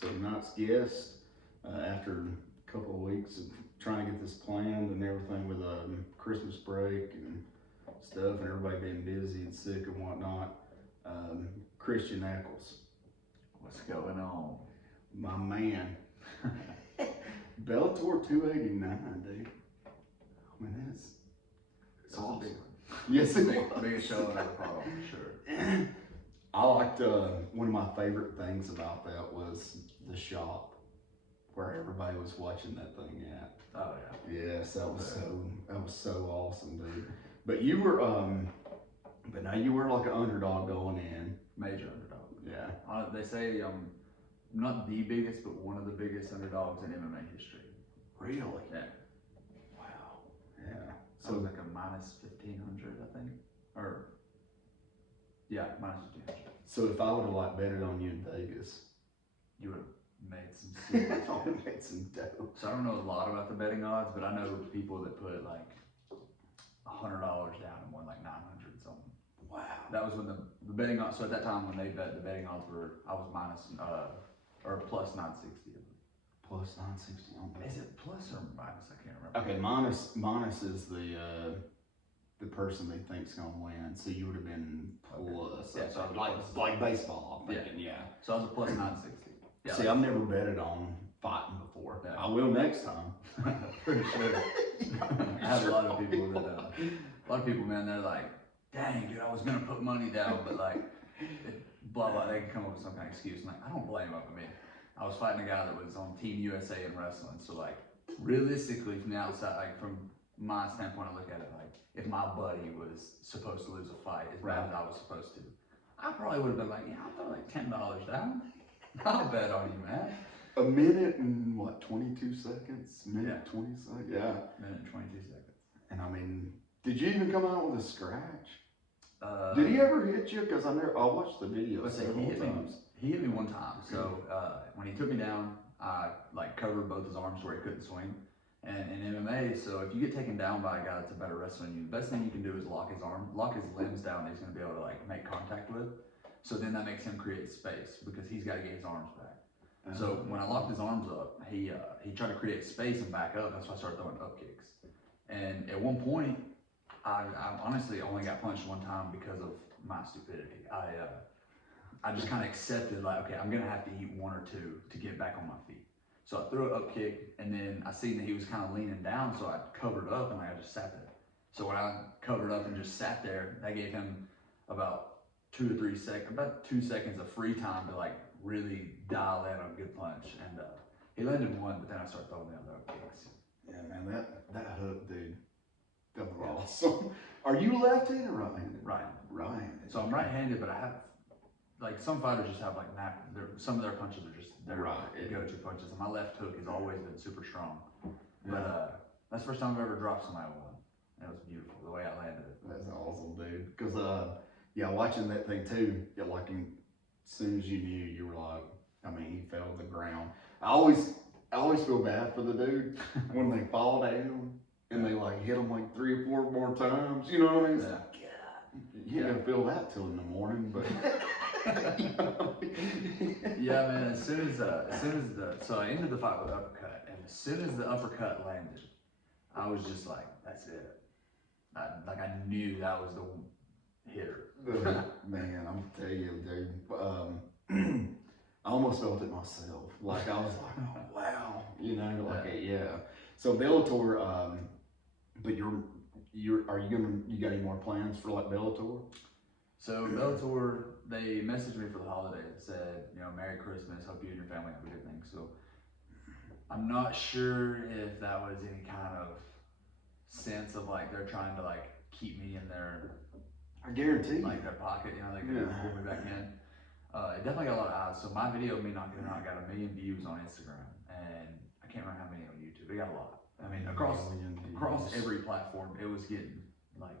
So tonight's guest, after a couple of weeks of trying to get this planned and everything with Christmas break and stuff, and everybody being busy and sick and whatnot, Christian Echols. What's going on? My man. Bellator 289, dude. I mean, it's awesome. Big Yes, it was. Biggest show I've ever fought on, for sure. I liked, one of my favorite things about that was the shop where everybody was watching that thing at. Oh yeah. Yes, that was so awesome, dude. But you were, but now you were like an underdog going in. Major underdog. Yeah. They say I'm not the biggest, but one of the biggest underdogs in MMA history. Really? Yeah. Wow. Yeah. So it was like a minus 1,500, I think. Or, yeah, minus 1,500. So if I would have like betted on you in Vegas, You would have made some serious I would have made some dough. So I don't know a lot about the betting odds, but I know people that put like $100 down and won like 900 something. Wow. That was when the betting odds. So at that time when they bet, the betting odds were I was minus or plus 960. Plus 960 on that. Is it plus or minus? I can't remember. Okay, minus is the person they think's gonna win. So you would have been plus. Yeah, so I was like baseball, I'm thinking, yeah. So I was a plus 960. Yeah. See, I've never betted on fighting before. Yeah. I will next time. Pretty sure. I have a lot of people that a lot of people, man, they're like, dang, dude, I was gonna put money down, but like, blah blah. They can come up with some kind of excuse. And like, I don't blame them. I mean, I was fighting a guy that was on Team USA in wrestling. So like, realistically, from the outside, like from my standpoint, I look at it like, if my buddy was supposed to lose a fight as bad as I was supposed to, I probably would have been like, yeah, I'll throw like $10 down. I'll bet on you, man. A minute and what, 22 seconds? Minute Yeah. 20 seconds? Yeah. Minute and 22 seconds. And I mean, did you even come out with a scratch? Uh, Did he ever hit you? Because I watched the video Let's say several he hit times. He hit me one time. So when he took me down, I like covered both his arms where he couldn't swing. And in MMA, so if you get taken down by a guy that's a better wrestler than you, the best thing you can do is lock his limbs down that he's going to be able to like make contact with. So then that makes him create space because he's got to get his arms back. So when I locked his arms up, he tried to create space and back up. That's why I started throwing up kicks. And at one point, I honestly only got punched one time because of my stupidity. I just kind of accepted like, okay, I'm gonna have to eat one or two to get back on my feet. So I threw an up kick, and then I seen that he was kind of leaning down, so I covered up and I just sat there. So when I covered up and just sat there, that gave him about 2 to 3 seconds, about 2 seconds of free time to like really dial in on a good punch. And he landed one, but then I started throwing the other up kicks. Yeah, man, that hook, dude, that was awesome. Are you left-handed or right-handed? Right. Right-handed. So I'm right-handed, but I have, like some fighters just have like some of their punches are just their go-to punches. And my left hook has always been super strong. But that's the first time I've ever dropped somebody with one. It was beautiful, the way I landed it. That's awesome, dude. Because, yeah, watching that thing too, yeah, like as soon as you knew, you were like, I mean, he fell to the ground. I always feel bad for the dude when they fall down and they like hit him like 3 or 4 more times. You know what I mean? It's like, God, you ain't gonna feel that till in the morning, but. Yeah, man. As soon as so I ended the fight with an uppercut, and as soon as the uppercut landed, I was just like, that's it. I knew that was the hitter. Man, I'm tell you, dude. I almost felt it myself. Like I was like, oh wow, you know, like yeah. So Bellator, but you got any more plans for like Bellator? So Bellator, they messaged me for the holidays and said, you know, Merry Christmas, hope you and your family have a good thing. So I'm not sure if that was any kind of sense of like they're trying to like keep me in their, I guarantee like their pocket, you know, they could pull me back in. It definitely got a lot of eyes. So my video of me knocking him out got 1 million views on Instagram, and I can't remember how many on YouTube. It got a lot. I mean, across every platform, it was getting like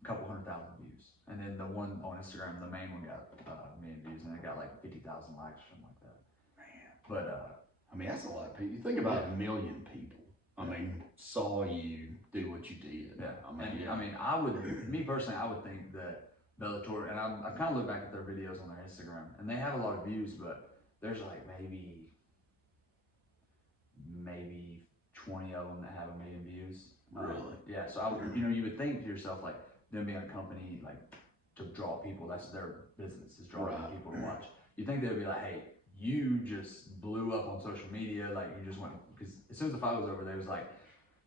a couple 100,000 views. And then the one on Instagram, the main one got 1 million views, and it got like 50,000 likes or something like that. Man, but I mean, that's a lot of people. You think about 1 million people. I mean, saw you do what you did. Yeah, I mean, I would, me personally, I would think that Bellator, and I kind of look back at their videos on their Instagram, and they have a lot of views, but there's like maybe 20 of them that have 1 million views. Really? Yeah. So you would think to yourself like them being a company like to draw people, that's their business is drawing people to watch. You think they'd be like, hey, you just blew up on social media, like you just went, because as soon as the fight was over, there was like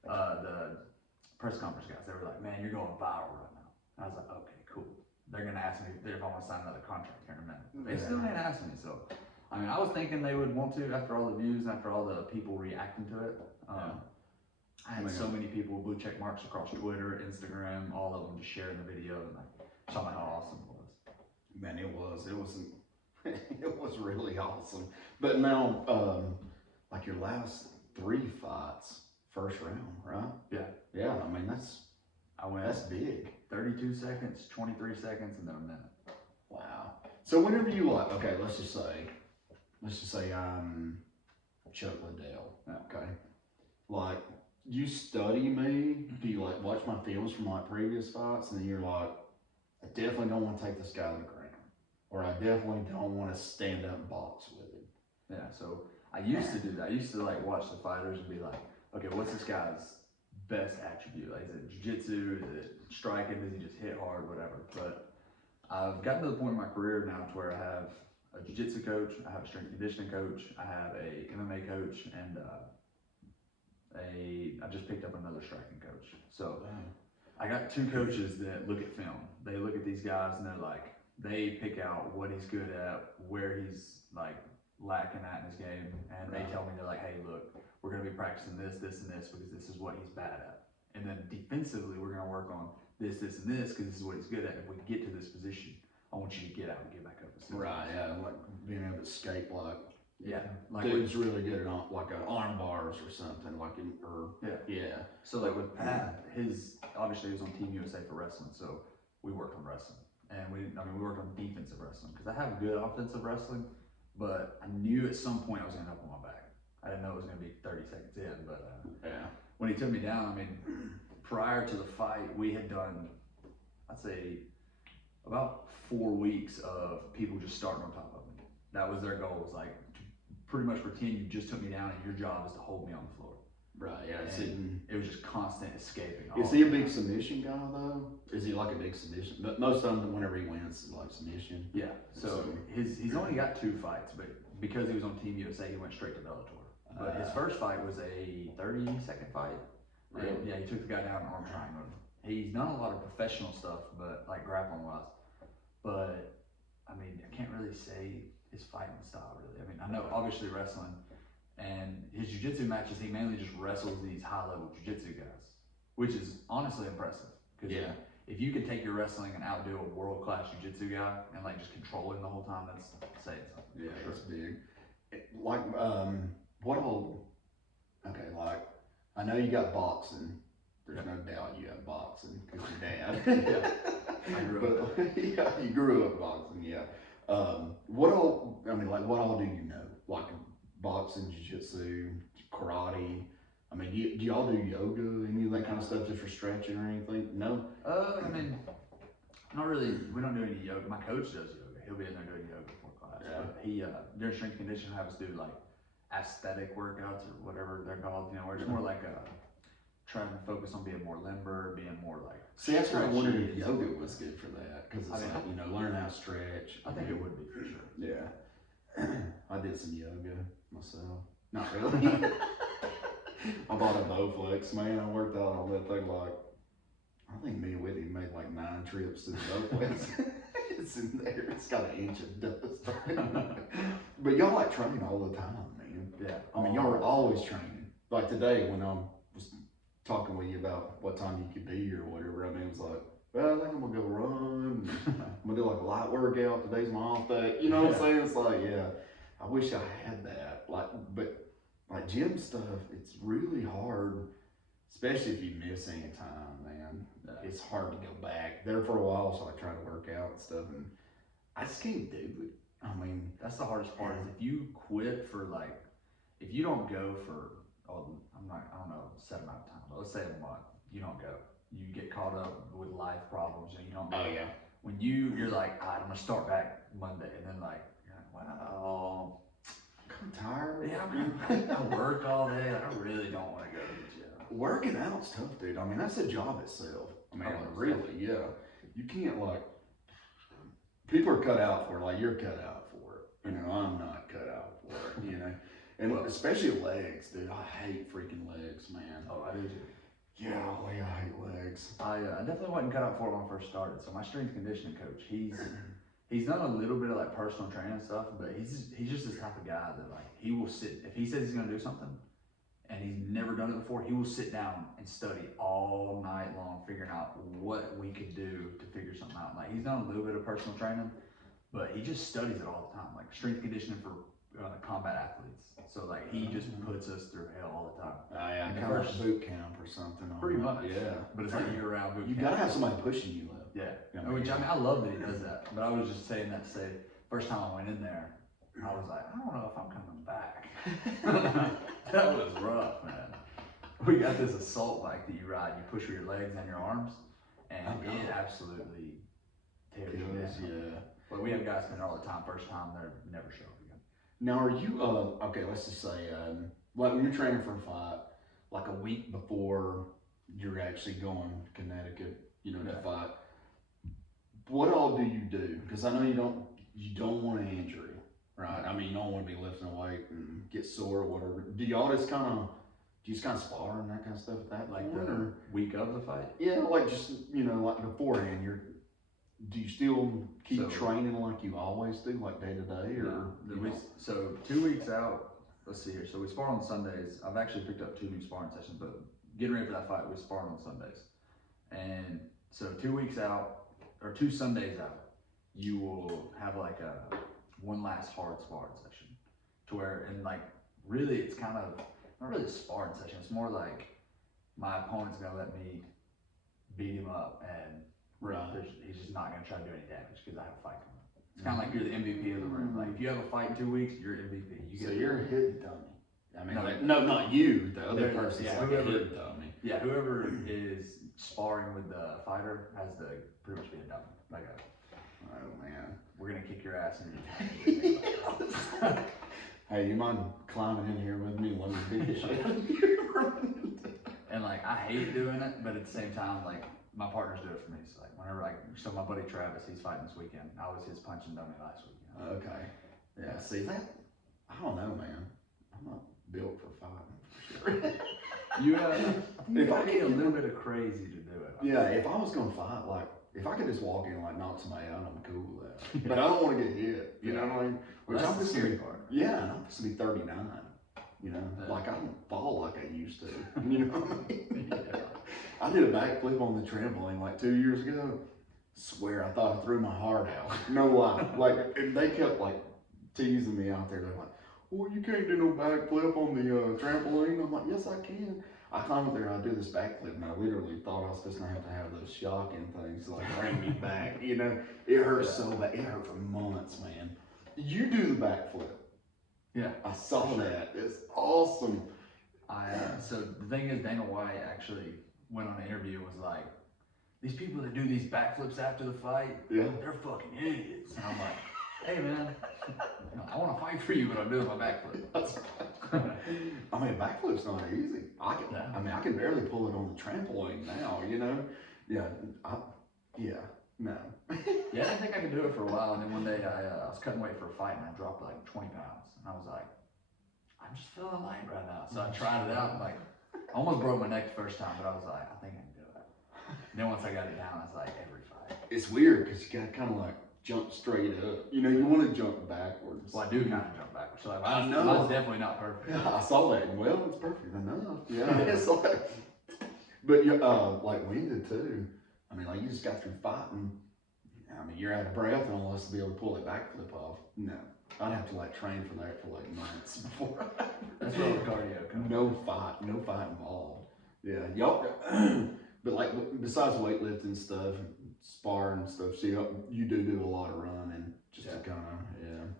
the press conference guys, they were like, man, you're going viral right now. And I was like, okay, cool. They're gonna ask me if I want to sign another contract here in a minute. They still didn't ask me, so I mean, I was thinking they would want to after all the views and after all the people reacting to it. I had so many people with blue check marks across Twitter, Instagram, all of them just sharing the video and like showing how awesome it was. Man, it wasn't, it was really awesome. But now, like your last 3 fights, first round, right? Yeah. Yeah, I mean, that's big. 32 seconds, 23 seconds, and then a minute. Wow. So whenever you like, okay, let's just say I'm Chuck Liddell, okay? Like, you study me, do you like watch my films from like previous fights, and then you're like, I definitely don't want to take this guy to the ground, or I definitely don't want to stand up and box with him. Yeah, so I used to do that. I used to like watch the fighters and be like, okay, what's this guy's best attribute? Like, is it jiu-jitsu? Is it striking? Does he just hit hard? Whatever. But I've gotten to the point in my career now to where I have a jiu-jitsu coach, I have a strength and conditioning coach, I have a MMA coach, and I just picked up another striking coach. So I got 2 coaches that look at film. They look at these guys and they're like, they pick out what he's good at, where he's like lacking at in his game, and they tell me, they're like, hey, look, we're gonna be practicing this, this, and this because this is what he's bad at. And then defensively, we're gonna work on this, this, and this because this is what he's good at. If we get to this position, I want you to get out and get back up. Right, yeah, like being able to escape, like, like dude's really good at like arm bars or something, like So like with Pat, obviously he was on Team USA for wrestling, so we worked on wrestling, and we worked on defensive wrestling because I have good offensive wrestling, but I knew at some point I was gonna end up on my back. I didn't know it was gonna be 30 seconds in, but when he took me down, I mean, prior to the fight, we had done, I'd say, about 4 weeks of people just starting on top of me. That was their goal, was like to pretty much pretend you just took me down and your job is to hold me on the floor. Right, yeah. It was just constant escaping. Is he a big submission guy though? Is he like a big submission? But most of them, whenever he wins, is like submission. Yeah. So he's only got 2 fights, but because he was on Team USA, he went straight to Bellator. But his first fight was a 30-second fight. Really? Yeah, he took the guy down in arm triangle. He's done a lot of professional stuff, but like grappling wise. But I mean, I can't really say his fighting style really. I mean, I know obviously wrestling, and his jiu-jitsu matches, he mainly just wrestles these high-level jiu-jitsu guys, which is honestly impressive. Because if you can take your wrestling and outdo a world-class jiu-jitsu guy and like just control him the whole time, that's saying something. Yeah, that's big. Like, like, I know you got boxing. There's no doubt you have boxing because your dad. I grew up. You grew up boxing. Yeah. What all do you know? Like boxing, jiu-jitsu, karate. I mean, do y'all do yoga, any of that kind of stuff, just for stretching or anything? No. I mean, not really. We don't do any yoga. My coach does yoga. He'll be in there doing yoga before class. Yeah. But he during strength conditioning, have us do like aesthetic workouts or whatever they're called. You know, where it's more like trying to focus on being more limber, being more like. See, that's why I wondered if yoga was good for that, because it's learn how to stretch. I think it would be for sure. Yeah. I did some yoga myself. Not really. I bought a Bowflex, man. I worked out on that thing like, I think me and Whitney made like 9 trips to the Bowflex. It's in there. It's got an inch of dust. But y'all like train all the time, man. Yeah. I mean, y'all are always training. Like today when I was talking with you about what time you could be or whatever, I mean, it was like, well, I think I'm gonna go run. I'm gonna do like a light workout. Today's my off day. You know what I'm saying? It's like, yeah, I wish I had that. Like gym stuff, it's really hard, especially if you miss any time, man. It's hard to go back. There for a while, so I try to work out and stuff, and I just can't do it. I mean, that's the hardest part. Is if you quit for like, if you don't go for, I don't know, a set amount of time, but let's say a month, you don't go. You get caught up with life problems and you don't go. Oh yeah. When you're like, I'm gonna start back Monday, and then like, you're like, wow, I work all day. I really don't want to go to the gym. Working out's tough, dude. I mean, that's a job itself. I mean, really, yeah. You can't like. People are cut out for it. Like you're cut out for it. You know, I'm not cut out for it. You know, and especially legs, dude. I hate freaking legs, man. Oh, I do too. Yeah, I hate legs. I definitely wasn't cut out for it when I first started. So my strength conditioning coach, he's done a little bit of like personal training stuff, but he's just this type of guy that like he will sit if he says he's gonna do something and he's never done it before, he will sit down and study all night long figuring out what we could do to figure something out. Like he's done a little bit of personal training, but he just studies it all the time, like strength conditioning for combat athletes. So like he just puts us through hell all the time. Yeah, kind of like boot camp or something. Pretty much. Yeah, but it's like year-round boot camp. You gotta have somebody pushing you though. Yeah, which I mean, I love that he does that. But I was just saying that to say, first time I went in there, I was like, I don't know if I'm coming back. That was rough, man. We got this assault bike that you ride. You push with your legs and your arms, and it absolutely tears you down. Yeah. But we have guys come in there all the time. First time, they're never show up again. Now, are you okay? Let's just say, like when you're training for a fight, like a week before you're actually going to Connecticut, you know, to fight. What all do you do? Because I know you don't want an injury, right? I mean, you don't want to be lifting a weight and get sore or whatever. Do y'all just kind of spar and that kind of stuff at that Like point, the week of the fight? Yeah, like just like beforehand. Do you still keep training like you always do, like day to day, or so 2 weeks out? Let's see here. So we spar on Sundays. I've actually picked up 2 new sparring sessions, but getting ready for that fight, we spar on Sundays. And so 2 weeks out, or 2 Sundays out, you will have like a one last hard sparring session, to where and like really it's kind of not really a sparring session. It's more like my opponent's gonna let me beat him up and. He's just not going to try to do any damage because I have a fight coming up. It's kind of like you're the MVP of the room. Like if you have a fight in 2 weeks, you're MVP. You're a hidden dummy. I mean, no, not you. The other person's like a hidden dummy. Yeah, whoever is sparring with the fighter has to pretty much be a dummy. Like oh man, we're going to kick your ass in your Hey, you mind climbing in here with me? Let me beat the shit out of you. And like I hate doing it, but at the same time, like. My partners do it for me. So like whenever so my buddy Travis, he's fighting this weekend. I was his punching dummy last weekend. Okay. Yeah. See that? I don't know, man. I'm not built for fighting. For sure. If I get a little bit of crazy to do it. Yeah. If I was gonna fight, like if I could just walk in and like knock somebody out, I'm cool with that. But I don't want to get hit. You know what I mean? Which that's the scary part. Yeah, and I'm supposed to be 39. You know, like I don't fall like I used to. You know what I mean? Yeah. I did a backflip on the trampoline like 2 years ago. Swear, I thought I threw my heart out. No lie. Like, and they kept like teasing me out there. They're like, "Well, you can't do no backflip on the trampoline." I'm like, "Yes, I can." I climb up there and I do this backflip, and I literally thought I was just gonna have those shocking things to like bring me back. You know, it hurt so bad. It hurt for months, man. You do the backflip. Yeah, I saw that. It's awesome. So the thing is, Dana White actually went on an interview and was like, these people that do these backflips after the fight, they're fucking idiots. And I'm like, hey man, I want to fight for you, but I'm doing my backflip. I mean, backflip's not easy. I can barely pull it on the trampoline now, you know? Yeah, no. Yeah, I think I could do it for a while, and then one day I was cutting weight for a fight, and I dropped like 20 pounds, and I was like, I'm just feeling light right now. So I tried it out, and like, I almost broke my neck the first time, but I was like, I think I can do it. And then once I got it down, I was like, every fight. It's weird, because you got to kind of like jump straight up. You know, you want to jump backwards. Well, I do kind of jump backwards, so like, I know. Mine's definitely not perfect. Yeah, I saw that, and well, it's perfect enough. Yeah, it's like, but like we did too. I mean, like you just got through fighting. I mean, you're out of breath unless to be able to pull that backflip off. No, I'd have to like train for that for like months before. That's where the cardio comes. No fight involved. Yeah, y'all. But like besides weightlifting stuff, sparring stuff, so you do a lot of running just to kind of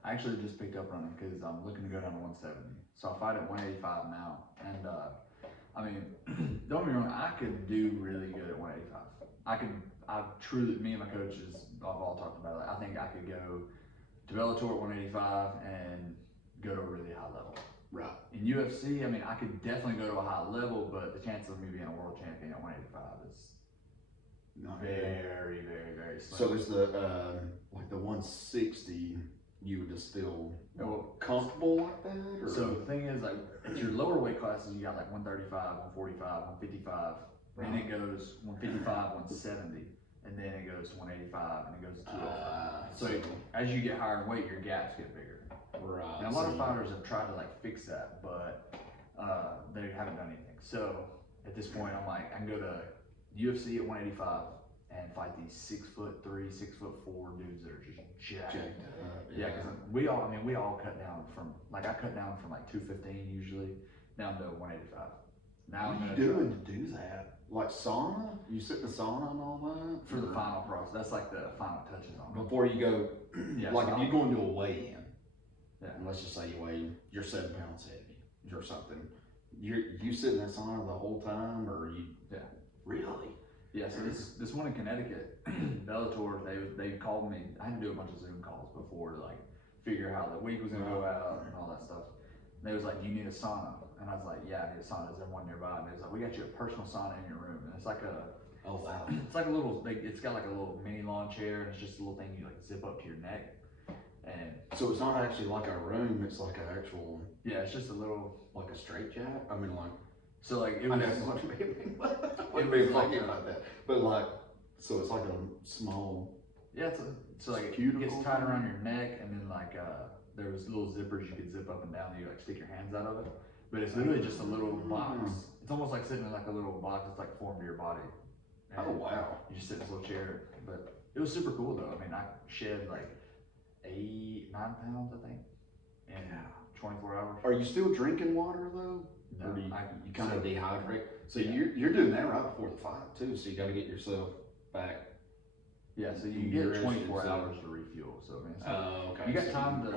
I actually just picked up running because I'm looking to go down to 170. So I fight at 185 now, and I mean, don't get me wrong, I could do really good at 185. Me and my coaches have all talked about it. I think I could go to Bellator at 185 and go to a really high level. Right. In UFC, I mean, I could definitely go to a high level, but the chance of me being a world champion at 185 is Not very, very, very slim. So there's the like the 160. You would just feel comfortable like that? Or? So the thing is, like, at your lower weight classes, you got like 135, 145, 155, and it goes 155, 170, and then it goes to 185, and it goes to 205. So as you get higher in weight, your gaps get bigger. Right. And a lot of fighters have tried to like fix that, but they haven't done anything. So at this point, I'm like, I can go to UFC at 185 and fight these 6'3", 6'4" dudes that are just jacked. Yeah, because we all cut down from, like, I cut down from like 215 usually down to 185. Now what are you doing to do that? Like sauna? You sit in the sauna and all that? For the final process, that's like the final touches on it. Before you go, Yeah, like so if you go into a weigh-in, yeah. and let's just say you're 7 pounds heavy or something, you sit in that sauna the whole time, or you? Yeah. Really? Yeah, so this one in Connecticut, Bellator, they called me. I had to do a bunch of Zoom calls before to like figure how the week was gonna go out and all that stuff. And they was like, "Do you need a sauna?" And I was like, "Yeah, I need a sauna. Is there one nearby?" And they was like, "We got you a personal sauna in your room." And it's like a, oh wow, it's like a little, it's got like a little mini lawn chair, and it's just a little thing you like zip up to your neck. And so it's not actually like a room; it's like an actual, yeah, it's just a little, like a straight jacket. I mean, like. so like it I was. know it's not like that, but like, so it's like a small. Yeah, so like it gets tied around your neck, and then like there was little zippers you could zip up and down that you like stick your hands out of it. But it's literally just a little box. It's almost like sitting in like a little box that's like formed to your body. And oh wow! You just sit in this little chair, but it was super cool though. I mean, I shed like 8, 9 pounds, I think, in 24 hours. Are you still drinking water though? No, or do you kind of dehydrate? So you're doing that right before the fight too. So you got to get yourself back. Yeah, so you get 24 hours to refuel. So I mean, it's okay. you got time to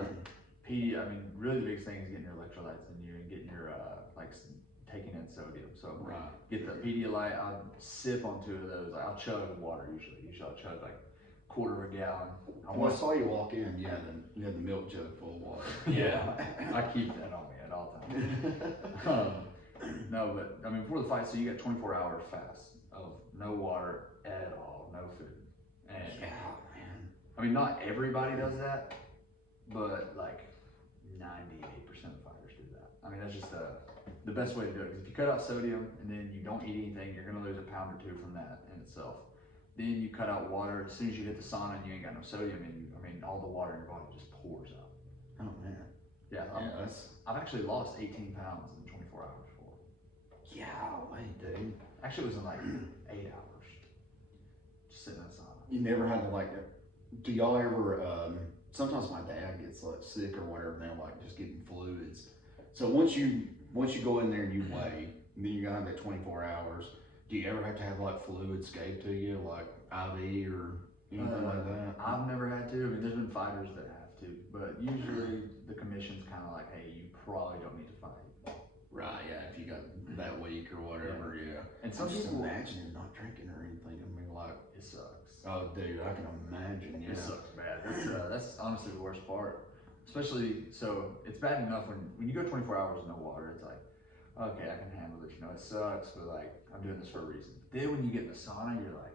I mean, really the biggest thing is getting your electrolytes in you and getting your like taking in sodium. So get the Pedialyte. I'll sip on 2 of those. I'll chug water usually. Usually I'll chug like 1/4 gallon. I saw you walk in. You had the milk jug full of water. Yeah, I keep that on me at all times. No, but I mean before the fight, so you got 24 hours fast of no water at all, no food. And yeah, man. I mean, not everybody does that, but like 98% of fighters do that. I mean, that's just the best way to do it. Because if you cut out sodium and then you don't eat anything, you're gonna lose 1 pound or 2 from that in itself. Then you cut out water. As soon as you hit the sauna and you ain't got no sodium in you, I mean, all the water in your body just pours out. Oh man. Yeah, I've actually lost 18 pounds in 24 hours before. Yeah, wait, dude. Actually, it was in like 8 hours. Just sitting in the sauna. You never had to like, do y'all ever, sometimes my dad gets like sick or whatever, and they're like just getting fluids. So once you go in there and you weigh, and then you got that 24 hours, do you ever have to have like fluids gave to you, like IV or anything like that? I've never had to. I mean, there's been fighters that have to, but usually the commission's kind of like, hey, you probably don't need to fight. Right, yeah, if you got that week or whatever, yeah. And some just people imagine not drinking or anything. I mean, like, it sucks. oh, dude, I can imagine. Yeah. It sucks bad. That's honestly the worst part. Especially, so it's bad enough when you go 24 hours with no water. It's like, okay, I can handle it. You know, it sucks, but like, I'm doing this for a reason. Then when you get in the sauna, you're like,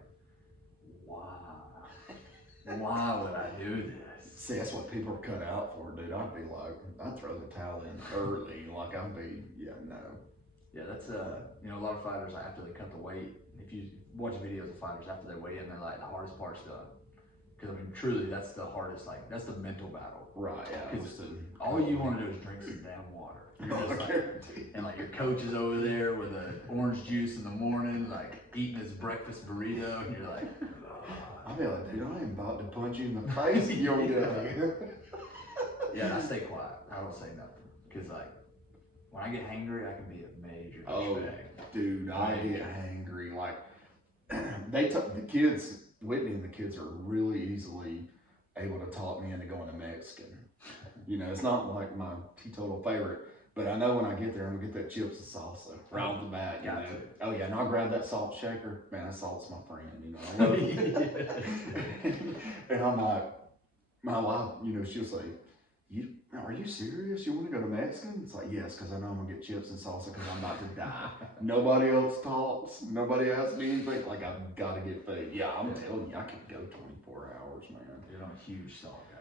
why would I do this? See, that's what people are cut out for, dude. I'd be like, I'd throw the towel in early. Like, I'd be, no. Yeah, that's, you know, a lot of fighters, after they cut the weight, if you watch videos of fighters after they weigh in, they're like, the hardest part's done. Because, I mean, truly, that's the hardest, like, that's the mental battle. Right, yeah. Because all you want to do is drink some damn water. You're just like, and, like, your coach is over there with the orange juice in the morning, like, eating his breakfast burrito, and you're like, I'll be like, dude, I am about to punch you in the face if you don't get out of here. Yeah, and I stay quiet. I don't say nothing. Because, like, when I get hangry, I can be a major douchebag. Oh, dude, I get hangry. Like, the kids, Whitney and the kids are really easily able to talk me into going to Mexican. You know, it's not like my teetotal favorite, but I know when I get there, I'm gonna get that chips and salsa right off the bat. You know? Oh yeah, and I'll grab that salt shaker. Man, that salt's my friend. You know, I love it. And I'm like, my wife, you know, she'll say, "You, are you serious? You want to go to Mexican? It's like, yes, because I know I'm going to get chips and salsa because I'm about to die. Nobody else talks. Nobody asks me anything. Like, I've got to get food. Yeah, I'm telling you, I could go 24 hours, man. Dude, I'm a huge salt guy.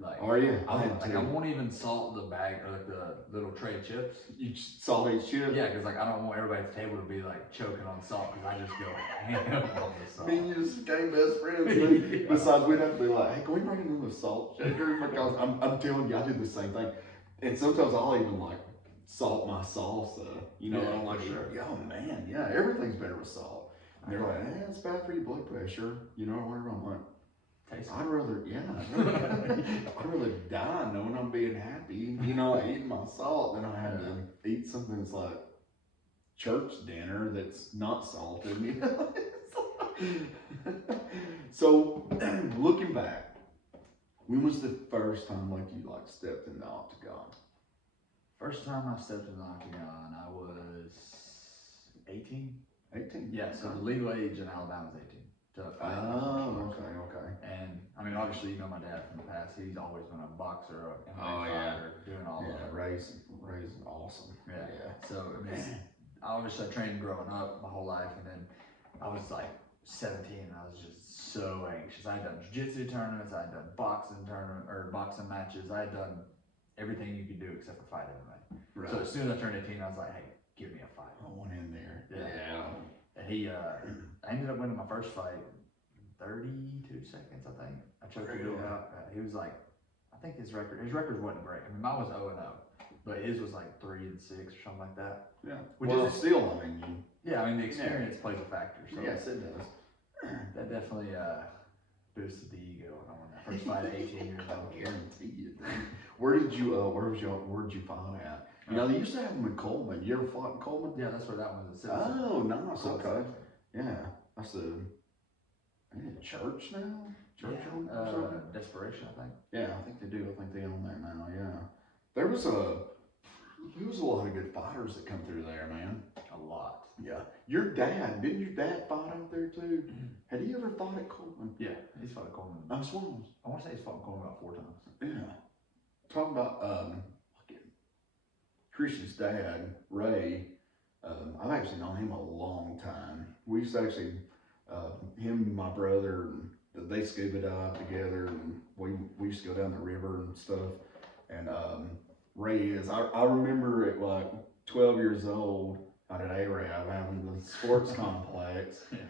Like, are you? I won't even salt the bag or like the little tray of chips. You salt each chip? Yeah, because like I don't want everybody at the table to be like choking on salt because I just go ham on the salt. Me and you just became best friends. Yeah. Besides, we'd have to be like, hey, can we bring another salt shaker? Because I'm telling you, I do the same thing. And sometimes I'll even like salt my salsa. You know, I'm like, sure. Oh man, yeah, everything's better with salt. And they're like, it's bad for your blood pressure. You know, whatever. I'm like, I'd rather die knowing I'm being happy, you know, eating my salt than I have to eat something that's like church dinner that's not salted, you know. So, looking back, when was the first time like you like stepped in the octagon? First time I stepped in the octagon, I was 18. 18? Yeah, so the legal age in Alabama is 18. Oh, okay. And I mean, obviously, you know my dad from the past. He's always been a boxer, or MMA fighter, doing all of it. Raising awesome. Yeah. So I mean, obviously I trained growing up my whole life, and then I was like 17, and I was just so anxious. I had done jiu-jitsu tournaments, I had done boxing matches, I had done everything you could do except for fight MMA. Right. So as soon as I turned 18, I was like, hey, give me a fight. I want in there. Yeah. And I ended up winning my first fight, 32 seconds, I think. I choked the dude out. He was like, I think his record wasn't great. I mean, mine was 0-0, but his was like 3-6 or something like that. Yeah. Which is still, I mean, yeah, I mean, the experience plays a factor. So yes, it does. That definitely boosted the ego when I won that first fight at 18 years old. I guarantee you. Where did you fight at? You know, they used to have them in Coleman. You ever fought in Coleman? Yeah, that's where that one was. Oh, nice. Okay. Yeah, that's a church now. Desperation, I think. Yeah, I think they do. I think they own that now. Yeah, there was a lot of good fighters that come through there, man. A lot. Yeah. Didn't your dad fight out there too? Had he ever fought at Coleman? Yeah, he's fought at Coleman. I want to say he's fought at Coleman about 4 times. Yeah. Talking about Christian's dad, Ray. I've actually known him a long time. We used to actually, him and my brother, they scuba dive together, and we used to go down the river and stuff. And Ray is, I remember at like 12 years old, out at A-Rab having the sports complex. Yeah.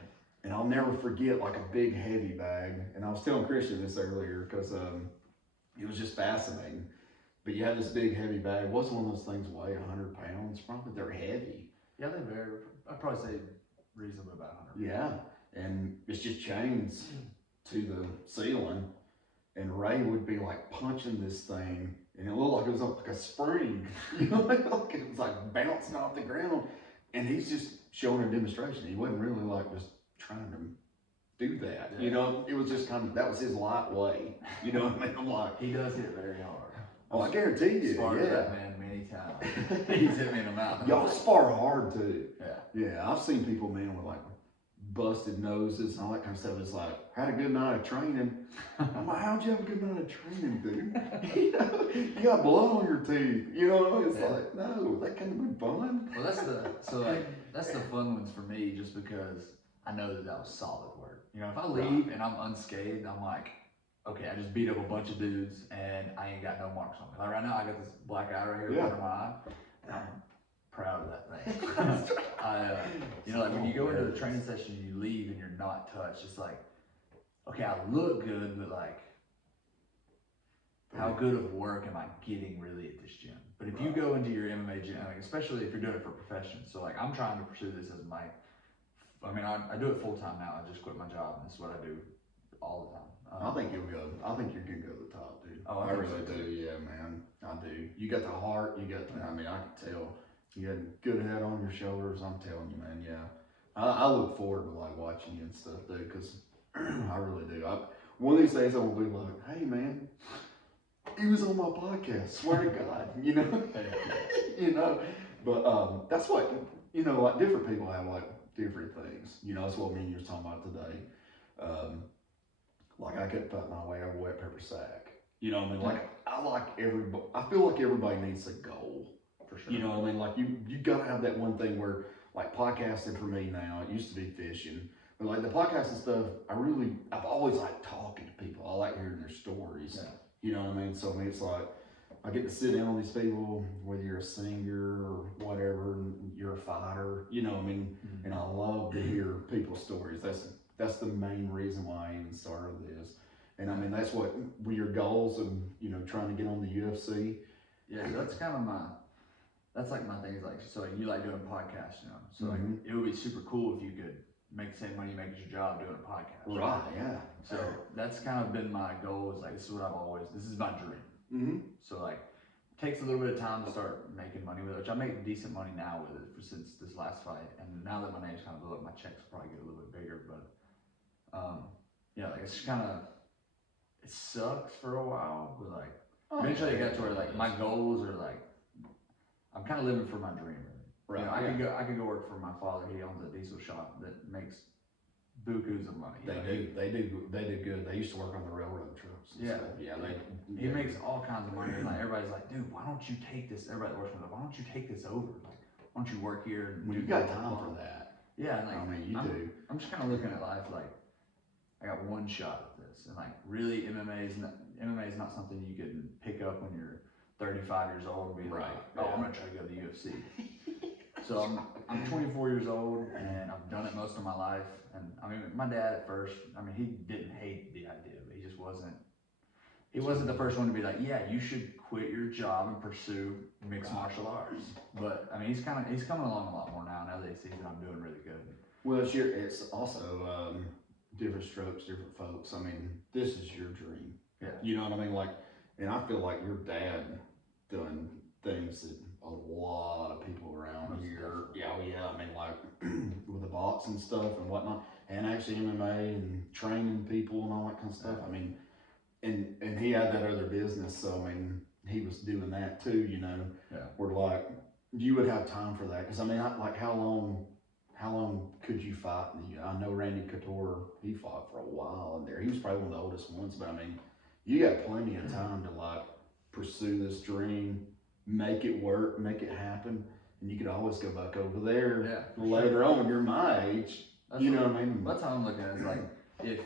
And I'll never forget like a big heavy bag. And I was telling Christian this earlier because it was just fascinating. But you had this big heavy bag. It wasn't one of those things weigh 100 pounds. Probably they're heavy. Yeah, they're very, I'd probably say reasonably about 100. Yeah, and it's just chains to the ceiling. And Ray would be like punching this thing, and it looked like it was like a spring. You know, like it was like bouncing off the ground. And he's just showing a demonstration. He wasn't really like just trying to do that. Yeah. You know, it was just kind of, that was his light way. You know what I mean? I'm like, he does hit it very hard. Oh, I guarantee you. Sparred that man many times. He's hit me in the mouth. Y'all spar hard too. Yeah. Yeah, I've seen people, man, with like busted noses and all that kind of stuff. It's like, had a good night of training. I'm like, how'd you have a good night of training, dude? You know, you got blood on your teeth. You know, it's like, no, that can't be fun. Well, that's the fun ones for me, just because I know that was solid work. You know, if I leave and I'm unscathed, I'm like, okay, I just beat up a bunch of dudes and I ain't got no marks on me. Like right now, I got this black eye right here under my eye. I'm proud of that thing. You know, like when you go into the training session, you leave and you're not touched. It's like, okay, I look good, but like, how good of work am I getting really at this gym? But if you go into your MMA gym, like, especially if you're doing it for profession, so like I'm trying to pursue this as my, I do it full time now. I just quit my job and this is what I do all the time. I think you're gonna go to the top, dude. Oh, I really do. Yeah, man, I do. You got the heart. You got. I mean, I can tell. You got a good head on your shoulders. I'm telling you, man. Yeah, I look forward to like watching you and stuff, dude. Because I really do. One of these days I'm gonna be like, hey, man, he was on my podcast. Swear to God, you know. You know. But that's what, you know. Like different people have like different things. You know, that's what me and you were talking about today. Like I couldn't fight my way over wet pepper sack. You know what I mean? Like, I like everybody, I feel like everybody needs a goal. For sure. You know what I mean? Like, you gotta have that one thing where, like, podcasting for me now, it used to be fishing. But like the podcasting stuff, I've always liked talking to people. I like hearing their stories. Yeah. You know what I mean? So I mean, it's like, I get to sit down with these people, whether you're a singer or whatever, and you're a fighter, you know what I mean? Mm-hmm. And I love to hear people's stories. That's the main reason why I even started this. And I mean, that's what were your goals of, you know, trying to get on the UFC. Yeah, so that's kind of that's like my thing is like, so you like doing podcasts, you know? So like, Mhm. it would be super cool if you could make the same money you make as your job doing a podcast. Right, yeah. So that's kind of been my goal is like, this is my dream. Mm-hmm. So like, takes a little bit of time to start making money with it, which I make decent money now with it since this last fight. And now that my name's kind of blew up, my checks will probably get a little bit bigger, but yeah, like it's kind of, it sucks for a while, but like, eventually I got to where like my goals are like, I'm kind of living for my dream. Really. Right. You know, I could go work for my father. He owns a diesel shop that makes bukus of money. They do good. They used to work on the railroad trucks. And Yeah. stuff. Yeah. He makes all kinds of money. And like everybody's like, dude, why don't you take this? Everybody that works for him, why don't you take this over? Like, why don't you work here? And Well, you got time for that. Yeah, and like I mean, you do. I'm just kind of looking at life like I got one shot at this, and like really MMA is not something you can pick up when you're 35 years old and be like, oh, I'm gonna try to go to the UFC. So I'm 24 years old and I've done it most of my life. And I mean, my dad at first, I mean, he didn't hate the idea, but he just wasn't. He wasn't the first one to be like, yeah, you should quit your job and pursue mixed martial arts. But I mean, he's coming along a lot more now that he sees that I'm doing really good. Well, it's also different strokes, different folks. I mean, this is your dream. Yeah. You know what I mean? Like, and I feel like your dad done things that a lot of people around here. Yeah, I mean, like with the boxing stuff and whatnot, and actually MMA and training people and all that kind of stuff. I mean, and he had that other business, so I mean, he was doing that too. You know, where like you would have time for that because I mean, like how long could you fight? I know Randy Couture, he fought for a while in there. He was probably one of the oldest ones, but I mean, you got plenty of time to like pursue this dream, make it work, make it happen, and you could always go back over there later on when you're my age. You know what I mean? That's how I'm looking at it. Is like, if,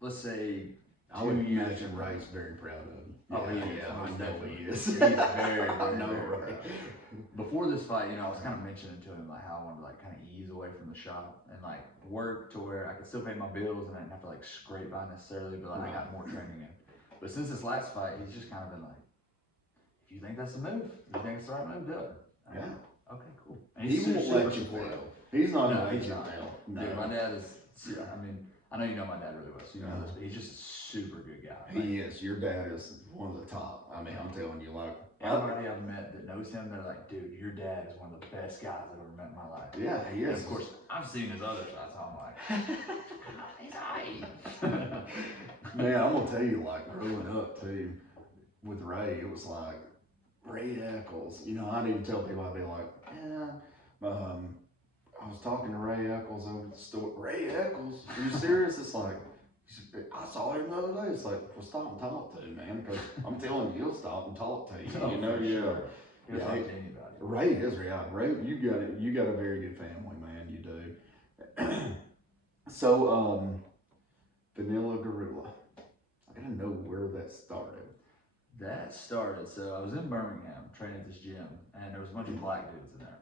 let's say, I would imagine Ray's very proud of him. Oh, yeah, I know he is. He's very, very, I know, very right? Before this fight, you know, I was kind of mentioning to him like how I wanted to like kind of ease away from the shop and like work to where I could still pay my bills and I didn't have to like scrape by necessarily, but like, I got more training in. But since this last fight, he's just kind of been like, if you think that's the move, if you think it's the right move, do it. Yeah. Okay, cool. And He won't let you fail. He's not gonna let you not. fail. Dude, my dad is, I mean, I know you know my dad really well, so you know this, but he's just a super good guy. He is. Your dad is one of the top. I mean, I'm telling you, like, everybody I've met that knows him, they're like, dude, your dad is one of the best guys I've ever met in my life. Yeah, he is. And of course, I've seen his other shots, so I'm like, he's high. Man, I'm gonna tell you, like, growing up too, with Ray, it was like, Ray Echols. You know, I'd even tell people, I'd be like, I was talking to Ray Echols over at the store. Ray Echols? Are you serious? It's like, I saw him the other day. It's like, well, stop and talk to him, man, because I'm telling you, he'll stop and talk to you. You know, He'll talk to anybody. Ray is real. Ray, you got a very good family, man. You do. So, Vanilla Gorilla. I gotta know where that started. That started, so I was in Birmingham training at this gym, and there was a bunch of black dudes in there.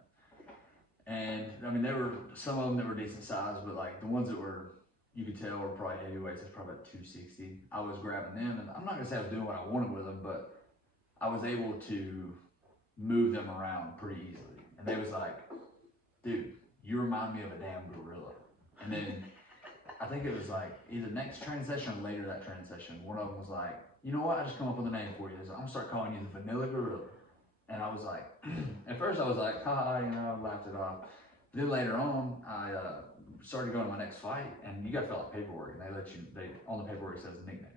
And I mean, there were some of them that were decent size, but like the ones that were, you could tell were probably heavyweights. It's probably about 260. I was grabbing them, and I'm not gonna say I was doing what I wanted with them, but I was able to move them around pretty easily. And they was like, dude, you remind me of a damn gorilla. And then I think it was like either next training session or later that training session, one of them was like, you know what, I just come up with a name for you. I'm gonna start calling you the Vanilla Gorilla. And I was like, at first I was like, haha, you know, I laughed it off. Then later on, I started going to my next fight, and you got to fill out paperwork, and on the paperwork it says a nickname.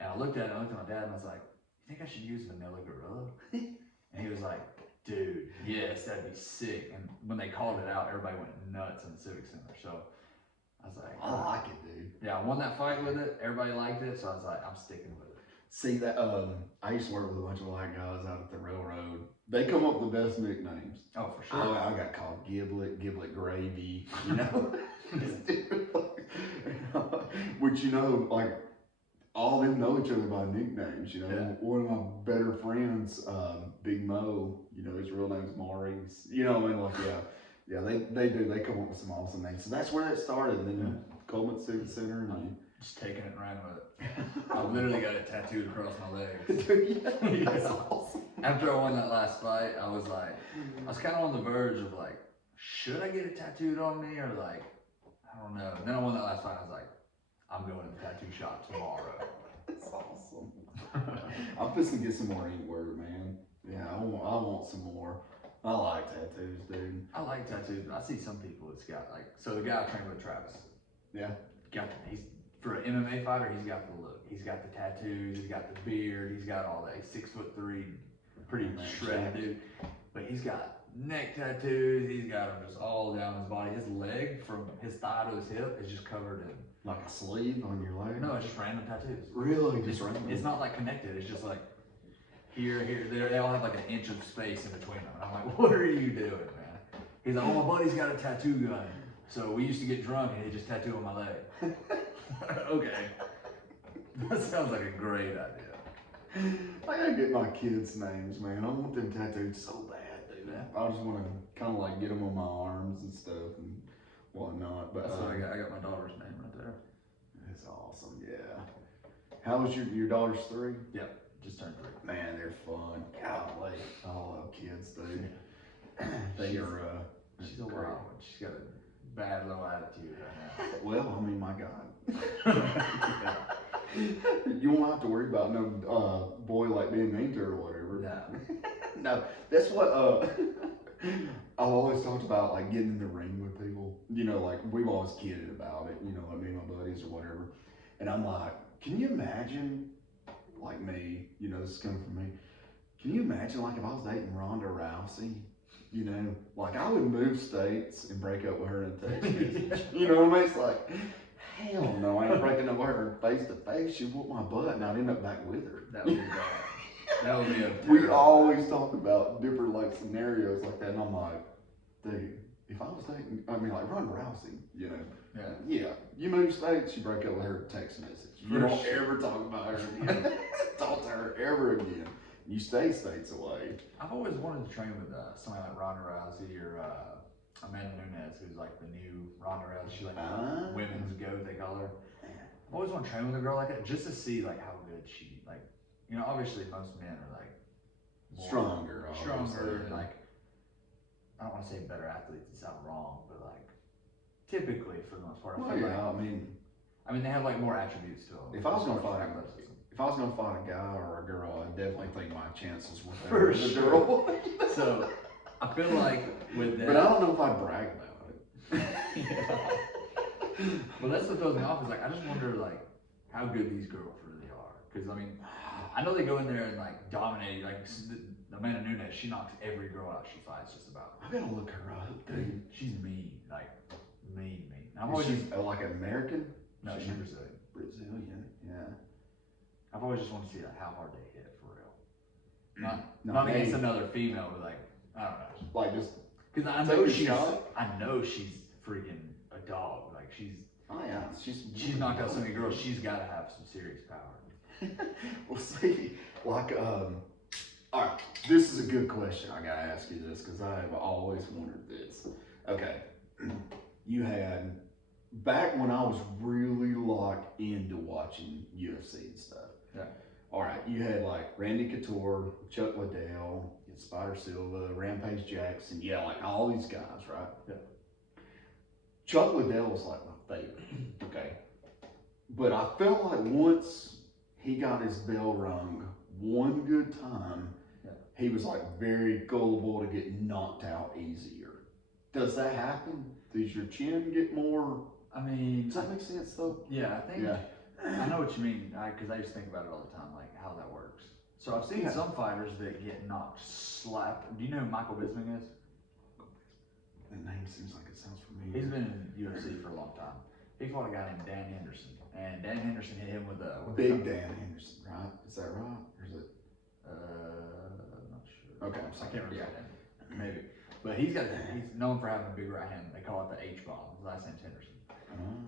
And I looked at it, I looked at my dad, and I was like, you think I should use Vanilla Gorilla? And he was like, dude, yes, that'd be sick. And when they called it out, everybody went nuts in the Civic Center. So I was like, I like it, dude. Yeah, I won that fight with it. Everybody liked it, so I was like, I'm sticking with it. See that? I used to work with a bunch of white guys out at the railroad. They come up with the best nicknames. Oh, for sure. I got called Giblet, Giblet Gravy. You know, which like all of them know each other by nicknames. You know, Yeah. one of my better friends, Big Mo. You know, his real name's Maurice. You know, and like yeah, they do. They come up with some awesome names. So that's where that started. And then Coleman Student Center. And Just taking it and ran with it. I literally got it tattooed across my legs. Dude, that's awesome. After I won that last fight, I was kind of on the verge of like, should I get it tattooed on me or like, I don't know. And then I won that last fight. I was like, I'm going to the tattoo shop tomorrow. That's awesome. I'm just gonna get some more inkwork, man. Yeah, I want some more. I like tattoos, dude. I like tattoos, but I see some people it's got like, so the guy I trained with, Travis. Yeah. He's for an MMA fighter, he's got the look. He's got the tattoos, he's got the beard, he's got all that. He's 6'3", pretty shredded dude. But he's got neck tattoos, he's got them just all down his body. His leg from his thigh to his hip is just covered in. Like a sleeve on your leg? No, it's just random tattoos. Really? Just random? It's not like connected, it's just like here, there. They all have like an inch of space in between them. And I'm like, what are you doing, man? He's like, oh, my buddy's got a tattoo gun. So we used to get drunk and he'd just tattoo on my leg. Okay. That sounds like a great idea. I gotta get my kids' names, man. I want them tattooed so bad, dude. Yeah. I just want to kind of like get them on my arms and stuff and whatnot. But That's what I got my daughter's name right there. It's awesome, yeah. How was your daughter's 3? Yep, just turned 3. Man, they're fun. Golly, I love kids, dude. They are. She's a wild one. She's got a bad low attitude right now. Well, I mean, my God. You won't have to worry about no boy like being mean to her or whatever. No. No, that's what I've always talked about, like getting in the ring with people. You know, like we've always kidded about it. You know, like me and my buddies or whatever. And I'm like, can you imagine, like me? You know, this is coming from me. Can you imagine, like, if I was dating Ronda Rousey? You know, like I would move states and break up with her in a text message. You know what I mean? It's like, hell no, I ain't breaking up with her face to face. She whooped my butt and I'd end up back with her. That would be bad. That would be a We always talk about different like scenarios like that, and I'm like, dude, if I was dating, I mean, like Ronda Rousey, you know, yeah, you move states, you break up with her text message. You For don't sure. ever talk about her again. Talk to her ever again. You stay states away. I've always wanted to train with somebody like Ronda Rousey or Amanda Nunes, who's like the new Ronda Rousey. She's like women's GOAT, they call her. I've always wanted to train with a girl like that just to see like how good she, like, you know, obviously most men are like Stronger, and like, I don't want to say better athletes, it sounds wrong, but like typically for the most part, Well, yeah, I mean, they have like more attributes to them. if I was gonna fight a guy or a girl, I definitely think my chances were better with a girl. So I feel like with that, But I don't know if I'd brag about it. Yeah. Well, that's what throws me off is like I just wonder like how good these girls really are, because I mean I know they go in there and like dominate, like Amanda Nunes, she knocks every girl out she fights just about. I gotta look her up, dude. She's mean, like mean. She's like an American? No, she's Brazilian. Brazilian, yeah. I've always just wanted to see like how hard they hit for real. No, Not against another female, but like I don't know. Like just because I know she's freaking a dog. Like she's. Oh yeah, she's knocked out so many girls. She's got to have some serious power. Well, see, like all right, this is a good question. I gotta ask you this because I have always wondered this. Okay, you had back when I was really locked into watching UFC and stuff. Yeah. All right, you had like Randy Couture, Chuck Liddell, Spider Silva, Rampage Jackson, yeah, like all these guys, right? Yeah. Chuck Liddell was like my favorite, okay? But I felt like once he got his bell rung one good time, he was like very gullible to get knocked out easier. Does that happen? Does your chin get more? I mean, does that make sense though? Yeah, I think. Yeah. I know what you mean, because I used to think about it all the time, like how that works. So I've seen some fighters that get knocked slap. Do you know who Michael Bisping is? That name seems like it sounds familiar. He's been in UFC for a long time. He fought a guy named Dan Henderson, and Dan Henderson hit him with a Big Dan Henderson, right? Is that right? Or is it? I'm not sure. Okay, I can't remember that name. Maybe, but he's known for having a big right hand. They call it the H bomb. His last name's Henderson.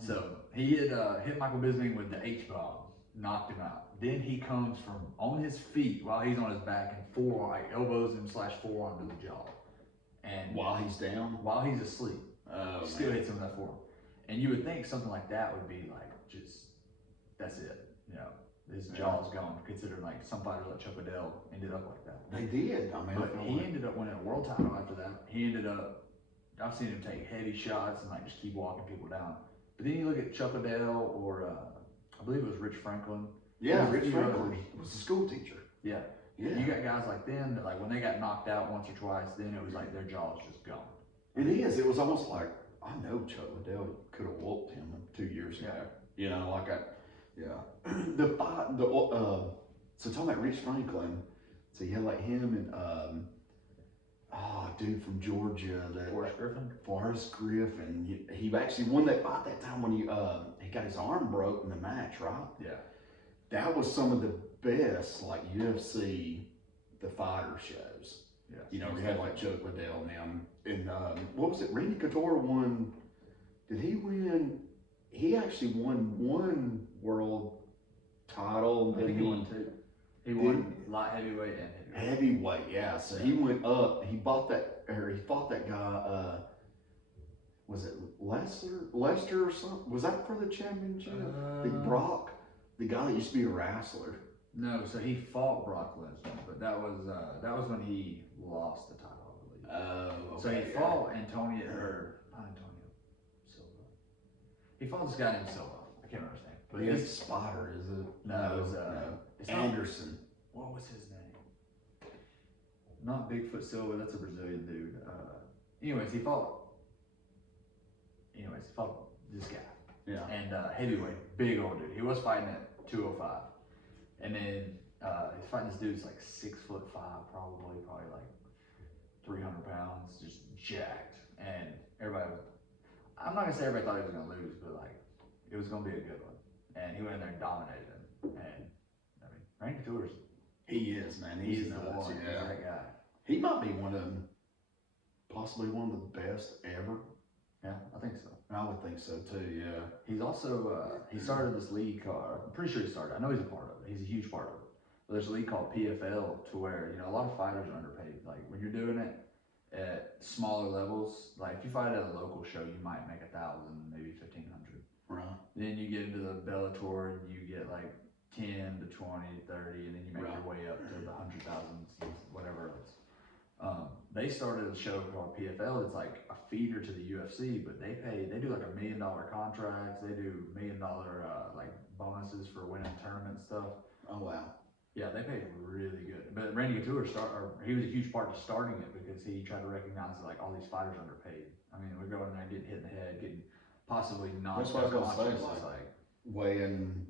So he hit Michael Bisping with the H bomb, knocked him out. Then he comes from on his feet while he's on his back and elbows him / forearm to the jaw. And while he's down, while he's asleep, still man. hits him with that forearm. And you would think something like that would be like that's it, you know, his jaw's gone. Considering like some fighters like Chuck Liddell ended up like that. They did. I mean, but he ended up winning a world title after that. He ended up, I've seen him take heavy shots and like just keep walking people down. But then you look at Chuck Liddell or I believe it was Rich Franklin. Yeah, Rich Franklin was a school teacher. Yeah. Yeah. You got guys like them that like when they got knocked out once or twice, then it was like their jaw's just gone. It is. It was almost like, I know Chuck Liddell could have whooped him 2 years ago. You know, like so talking about Rich Franklin, so you had like him and dude from Georgia, that Forrest Griffin. He actually won that fight that time when he got his arm broke in the match, right? Yeah. That was some of the best like UFC the fighter shows. Yeah. You know, we had like Chuck Liddell and them. And what was it? Randy Couture won. Did he win? He actually won one world title. I think he won two. He won light heavyweight and heavyweight. Yeah. So he went up. He fought that guy. Was it Lester or something? Was that for the championship? Brock, the guy that used to be a wrestler. No, so he fought Brock Lesnar, but that was when he lost the title, I believe. Oh, okay. So he fought not Antonio Silva. He fought this guy named Silva. I can't remember his name. But it's Spider, is it? No, it was it's Anderson. What was his name? Not Bigfoot Silva. That's a Brazilian dude. Anyways, he fought this guy. Yeah. And heavyweight, big old dude. He was fighting at 205. And then he's fighting this dude's like 6'5", probably like 300 pounds, just jacked. And I'm not gonna say everybody thought he was gonna lose, but like it was gonna be a good one. And he went in there and dominated him. And I mean, Randy Couture's, he is, man. He's the nuts. one. Yeah. He's that guy. He might be possibly one of the best ever. Yeah, I think so. I would think so too, yeah. He's also, he started this league called, I'm pretty sure he started, I know he's a part of it, he's a huge part of it. But there's a league called PFL to where, you know, a lot of fighters are underpaid. Like when you're doing it at smaller levels, like if you fight at a local show, you might make 1,000, maybe 1,500. Right. Then you get into the Bellator and you get like 10 to 20, 30, and then you make your way up to the 100,000s, whatever it is. They started a show called PFL. It's like a feeder to the UFC, but they do like $1 million contracts. They do $1 million like bonuses for winning tournament stuff. Oh wow. Yeah, they pay really good. But Randy Couture he was a huge part to starting it because he tried to recognize that like all these fighters are underpaid. I mean, we're going in there getting hit in the head, getting possibly knocked That's what I was gonna say. like weighing.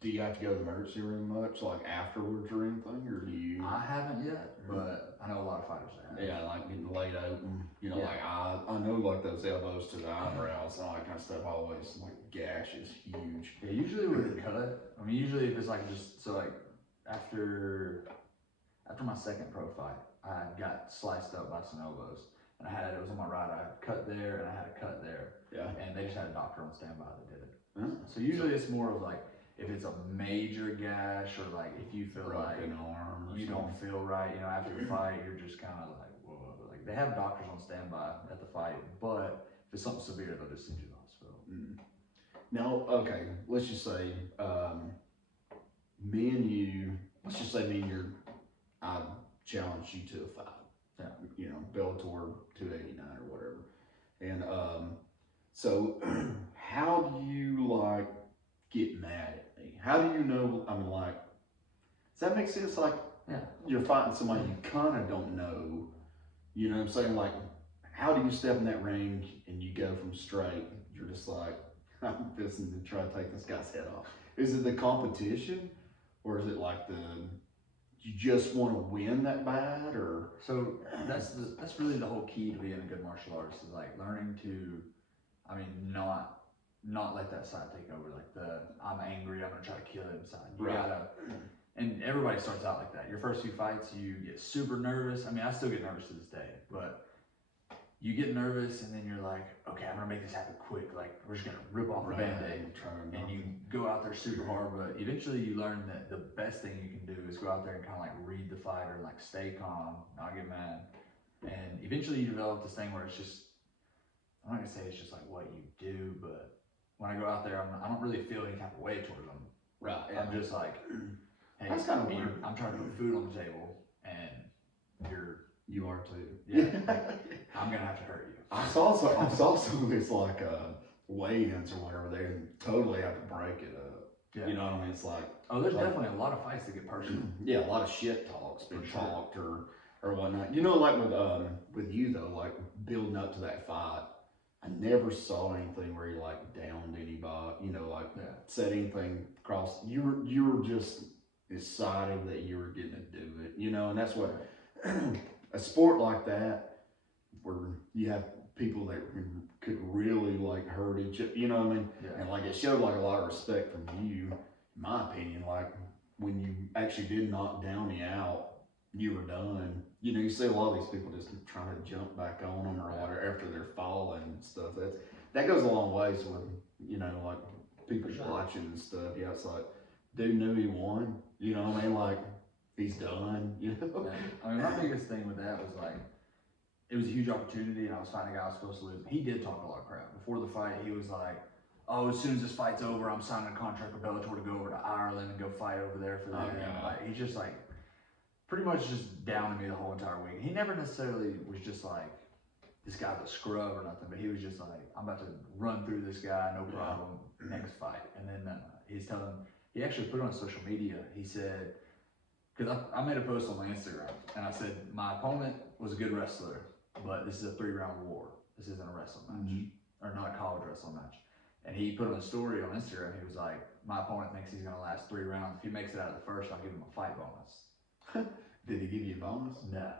Do you have to go to the emergency room much, like afterwards or anything, or do you? I haven't yet, but I know a lot of fighters that have. Yeah, like getting laid open. You know, like I know like those elbows to the eyebrows and all that kind of stuff. Always like gash is huge. Yeah, usually with a cut. I mean, usually if it's like just so like after my second pro fight, I got sliced up by some elbows, and it was on my right. I had a cut there and I had a cut there. Yeah. And they just had a doctor on standby that did it. So usually it's more of like, if it's a major gash or like if you feel like an arm you don't feel right, you know, after the fight, you're just kind of like, whoa. Like they have doctors on standby at the fight, but if it's something severe, they'll just send you to the hospital. Now, okay, let's just say me and you, I challenged you to a fight. Yeah. You know, Bellator 289 or whatever. And so how do you like get mad at me? How do you know? I mean, like, does that make sense? Like, you're fighting somebody you kind of don't know. You know what I'm saying? Like, how do you step in that ring and you go from straight? You're just like, I'm fixing to try to take this guy's head off. Is it the competition, or is it like you just want to win that bad? Or so that's really the whole key to being a good martial artist is like learning to, I mean, not not let that side take over. Like I'm angry, I'm gonna try to kill him side. You Right. gotta, and everybody starts out like that. Your first few fights, you get super nervous. I mean, I still get nervous to this day, but you get nervous and then you're like, okay, I'm gonna make this happen quick. Like we're just gonna rip off the Band-Aid. And you go out there super hard, but eventually you learn that the best thing you can do is go out there and kind of like read the fighter and like stay calm, not get mad. And eventually you develop this thing where it's just, I'm not gonna say it's just like what you do, but when I go out there, I don't really feel any type of way towards them. Right. I'm just like, hey, That's kind of weird. I'm trying to put food on the table and You are too. Yeah, I'm gonna have to hurt you. I saw some it's like weigh-ins or whatever. They totally have to break it up. Yeah. You know what I mean? It's like, oh, there's definitely a lot of fights that get personal. yeah, a lot of shit talks been For sure. talked or whatnot. You know, like with you though, like building up to that fight, I never saw anything where you like downed anybody. You know, like said anything across. You were just excited that you were getting to do it. You know, and that's what. A sport like that, where you have people that could really like hurt each other, you know what I mean? Yeah. And like it showed like a lot of respect from you, in my opinion. Like when you actually did knock Downey out, you were done. You know, you see a lot of these people just trying to jump back on them or whatever after they're falling and stuff. That goes a long ways with, you know, like people watching and stuff. Yeah, it's like, dude knew he won. You know what I mean? Like, he's done, you know? Yeah. I mean, my biggest thing with that was like, it was a huge opportunity and I was fighting a guy I was supposed to lose. He did talk a lot of crap. Before the fight, he was like, oh, as soon as this fight's over, I'm signing a contract with Bellator to go over to Ireland and go fight over there for them. Like, he's just like, pretty much just downing me the whole entire week. He never necessarily was just like, this guy's a scrub or nothing, but he was just like, I'm about to run through this guy, no problem, next fight. And then he's telling, he actually put it on social media. He said, because I made a post on my Instagram and I said, my opponent was a good wrestler, but this is a 3-round war. This isn't a wrestling match, or not a college wrestling match. And he put on a story on Instagram. He was like, my opponent thinks he's going to last 3 rounds. If he makes it out of the first, I'll give him a fight bonus. Did he give you a bonus? No.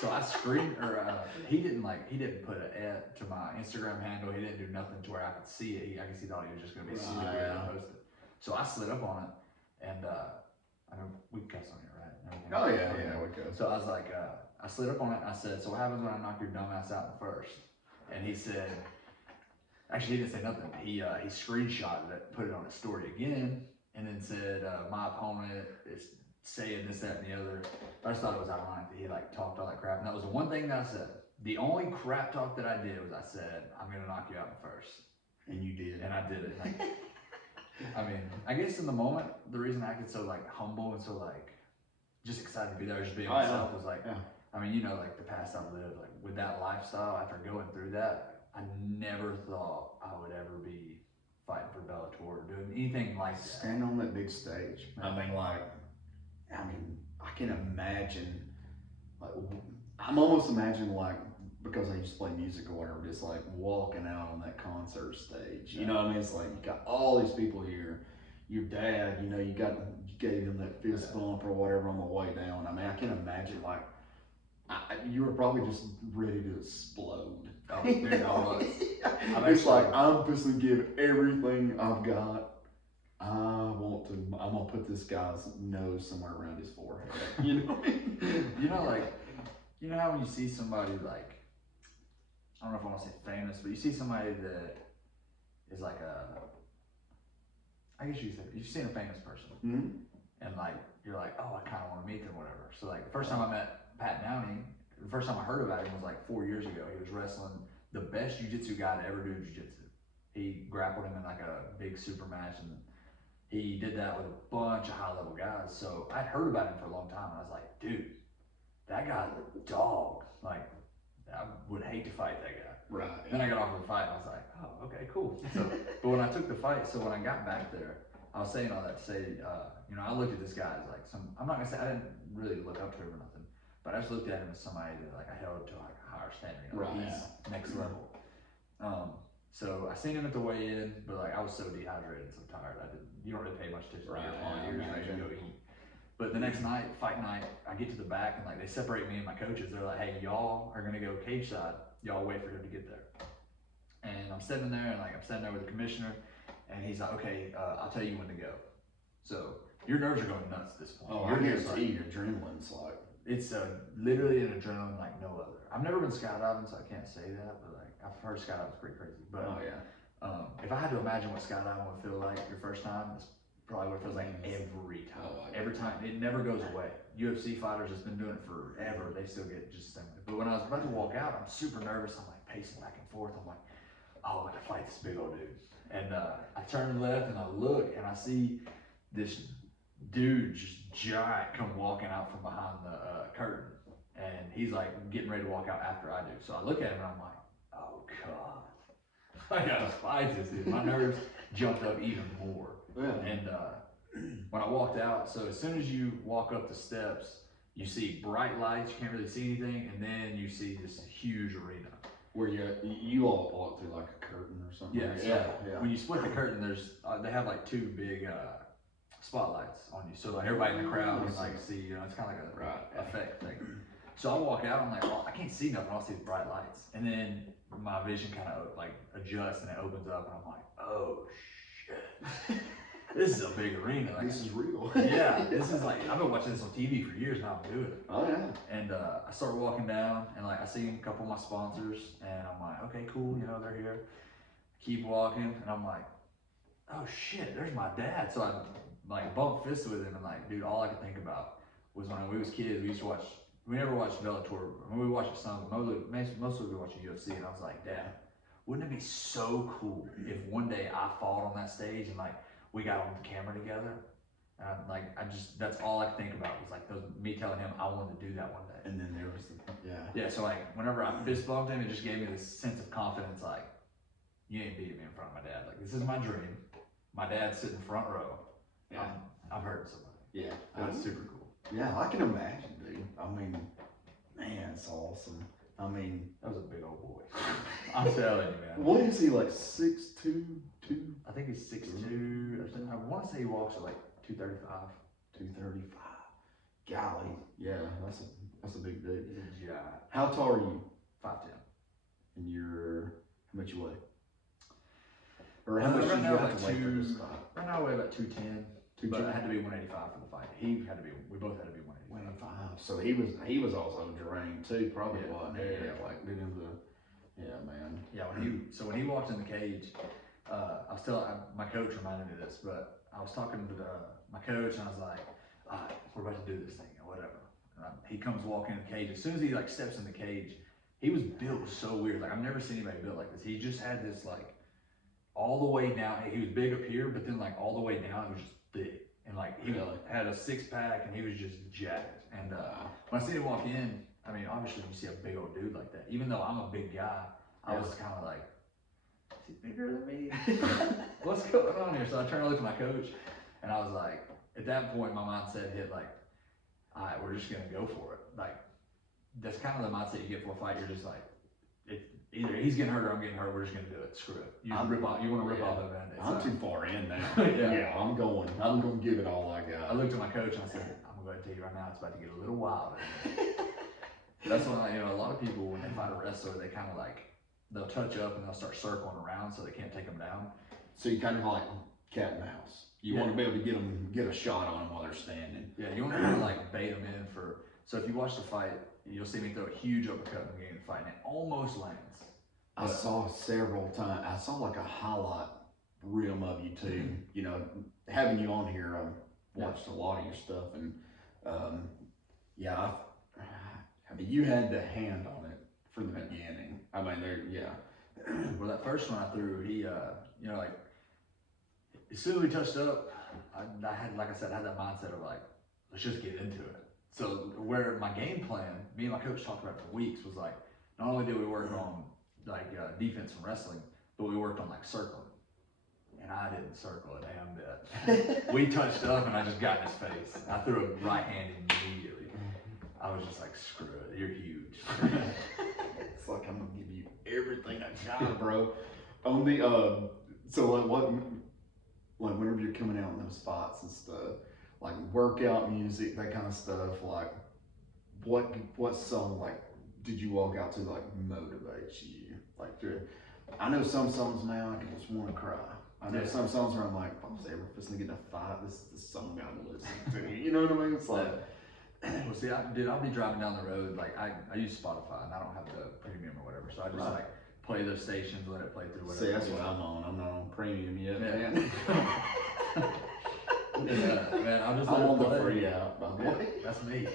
So I screened, or he didn't put an ad to my Instagram handle. He didn't do nothing to where I could see it. I guess he thought he was just going to be super weird and post it. So I slid up on it, and I know we cuss on here, right? Oh yeah, we could. So I was like, I slid up on it and I said, so what happens when I knock your dumb ass out in the first? And he said, actually he didn't say nothing. He screenshotted it, put it on his story again, and then said, my opponent is saying this, that, and the other. I just thought it was ironic that he like talked all that crap. And that was the one thing that I said. The only crap talk that I did was I said, I'm gonna knock you out in the first. And you did. And I did it. Like, I mean, I guess in the moment, the reason I acted so like humble and so like just excited to be there, just being myself, was like, I mean, you know, like the past I've lived, like with that lifestyle, after going through that, I never thought I would ever be fighting for Bellator or doing anything like that. Stand on that big stage. I mean, I can imagine, like, I'm almost imagining like, because I used to play music or whatever, just like walking out on that concert stage. You know what I mean? It's like you got all these people here. Your dad, you know, you gave him that fist bump or whatever on the way down. I mean, I can imagine like you were probably just ready to explode. Oh, dude, I was. It's like I'm just gonna give everything I've got. I'm gonna put this guy's nose somewhere around his forehead. You know what I mean? You know how when you see somebody like, I don't know if I want to say famous, but you see somebody that is like I guess you've seen a famous person, and like you're like, oh, I kind of want to meet them, whatever. So like the first time I met Pat Downey, the first time I heard about him was like 4 years ago. He was wrestling the best jiu-jitsu guy to ever do jiu-jitsu. He grappled him in like a big super match, and he did that with a bunch of high-level guys. So I'd heard about him for a long time, and I was like, dude, that guy's a dog. Like, I would hate to fight that guy. Right. Then I got off of the fight, and I was like, oh, okay, cool. So, but when I took the fight, so when I got back there, I was saying all that to say, you know, I looked at this guy as like I'm not gonna say I didn't really look up to him or nothing, but I just looked at him as somebody that like I held to like a higher standard. You know, he's next level. So I seen him at the weigh-in, but like I was so dehydrated and so tired. You don't really pay much attention to your all years, you go eat. But the next night, fight night, I get to the back and like they separate me and my coaches. They're like, hey, y'all are gonna go cage side. Y'all wait for him to get there. And I'm sitting there, and like I'm sitting there with the commissioner, and he's like, okay, I'll tell you when to go. So your nerves are going nuts at this point. Oh, You're I just guarantee your adrenaline's like. it's literally an adrenaline like no other. I've never been skydiving, so I can't say that, but like I've heard skydiving's pretty crazy. But Oh yeah. if I had to imagine what skydiving would feel like your first time, it's probably what it feels like every time. Every time, it never goes away. UFC fighters that's been doing it forever, they still get just similar. But when I was about to walk out, I'm super nervous. I'm like pacing back and forth. I'm like, oh, I got to fight this big old dude. And I turn left and I look and I see this dude, just giant, come walking out from behind the curtain. And he's like getting ready to walk out after I do. So I look at him and I'm like, oh God, I gotta fight this dude. My nerves jumped up even more. Yeah. And when I walked out, so as soon as you walk up the steps, you see bright lights, you can't really see anything, and then you see this huge arena. Where you all walk through like a curtain or something. Yeah, Yeah. so when you split the curtain, there's they have like two big spotlights on you, so like everybody in the crowd can like see, you know, it's kind of like a effect thing. So I walk out, I'm like, well, I can't see nothing, I don't see the bright lights, and then my vision kind of like adjusts and it opens up, and I'm like, oh shit. This is a big arena. Like, This is real. Yeah, this is like, I've been watching this on TV for years now. I'm doing it. Oh yeah. And I start walking down, and like I see a couple of my sponsors, and I'm like, okay, cool, you know, they're here. Keep walking, and I'm like, oh shit, there's my dad. So I like bump fists with him, and like, dude, all I could think about was when we was kids, we used to watch. We never watched Bellator. When we watched it some, mostly we watched UFC, and I was like, Dad, wouldn't it be so cool if one day I fought on that stage and like we got on the camera together? And I'm like, that's all I could think about was like me telling him I wanted to do that one day. And then there was Yeah, so like whenever I fist bumped him, it just gave me this sense of confidence, like, you ain't beating me in front of my dad. Like, this is my dream. My dad's sitting front row. Yeah. I'm hurting somebody. Yeah. It was super cool. Yeah, I can imagine, dude. I mean, man, it's awesome. I mean, That was a big old boy. I'm telling you, man. what is he, like 6'2", 2? I think he's 6'2". I want to say he walks at like 235. 235. Golly, yeah, that's a big dude. He's a giant. How tall are you? 5'10". And how much you weigh? Or how much right did you now, have like to weigh for this fight? Right now I weigh about 210. But 210? I had to be 185 for the fight. We both had to be 185. 185. So he was also drained too, probably Yeah. wasn't he? Yeah, like did him yeah, man. Yeah, when he walked in the cage, my coach reminded me of this, but I was talking to my coach, and I was like, all right, we're about to do this thing or whatever. He comes walking in the cage. As soon as he like steps in the cage, he was built so weird. Like I've never seen anybody built like this. He just had this like all the way down. He was big up here, but then like all the way down, it was just thick. And like he had a 6-pack, and he was just jacked. And when I seen him walk in, I mean, obviously when you see a big old dude like that, even though I'm a big guy, I was kind of like, is he bigger than me? What's going on here? So I turned to look at my coach, and I was like, at that point, my mindset hit like, all right, we're just gonna go for it. Like that's kind of the mindset you get for a fight. You're just like, either he's getting hurt or I'm getting hurt. We're just gonna do it. Screw it. You want to rip off the Band-Aid. I'm too far in now. Yeah. I'm gonna give it all I got. I looked at my coach and I said, I'm gonna go ahead and tell you right now, it's about to get a little wild. That's when a lot of people, when they fight a wrestler, they kind of like, they'll touch up and they'll start circling around so they can't take them down. So you kind of like cat and mouse. You want to be able to get a shot on them while they're standing. Yeah, you want to kind of like bait them in for. So if you watch the fight, you'll see me throw a huge uppercut in the beginning of the fight, and it almost lands. I saw several times. I saw like a highlight reel of you too. You know, having you on here, I've watched a lot of your stuff, and I mean, you had the hand on it from the beginning. I mean, Well, that first one I threw, he, like, as soon as we touched up, I had that mindset of like, let's just get into it. So where my game plan, me and my coach talked about it for weeks, was like, not only did we work on like defense and wrestling, but we worked on like circling. And I didn't circle a damn bit. We touched up and I just got in his face. I threw a right hand immediately. I was just like, screw it, you're huge. It's like, I'm gonna give you everything I got, bro. On the so like whenever you're coming out in those spots and stuff, like workout music, that kind of stuff, like what song like did you walk out to like motivate you? Like I know some songs now I can just want to cry. I know Yeah. some songs where I'm like, if I was ever just to get in a fight, this is the song I would listen to. You know what I mean? It's like, Well, see, I'll be driving down the road. Like I use Spotify and I don't have the premium or whatever, so I just Right. like play those stations, let it play through whatever. see, that's what I'm on. I'm not on premium yet, Yeah. man. Man, I'll just I'm let on it the play. free app, by the Yeah, way. that's me.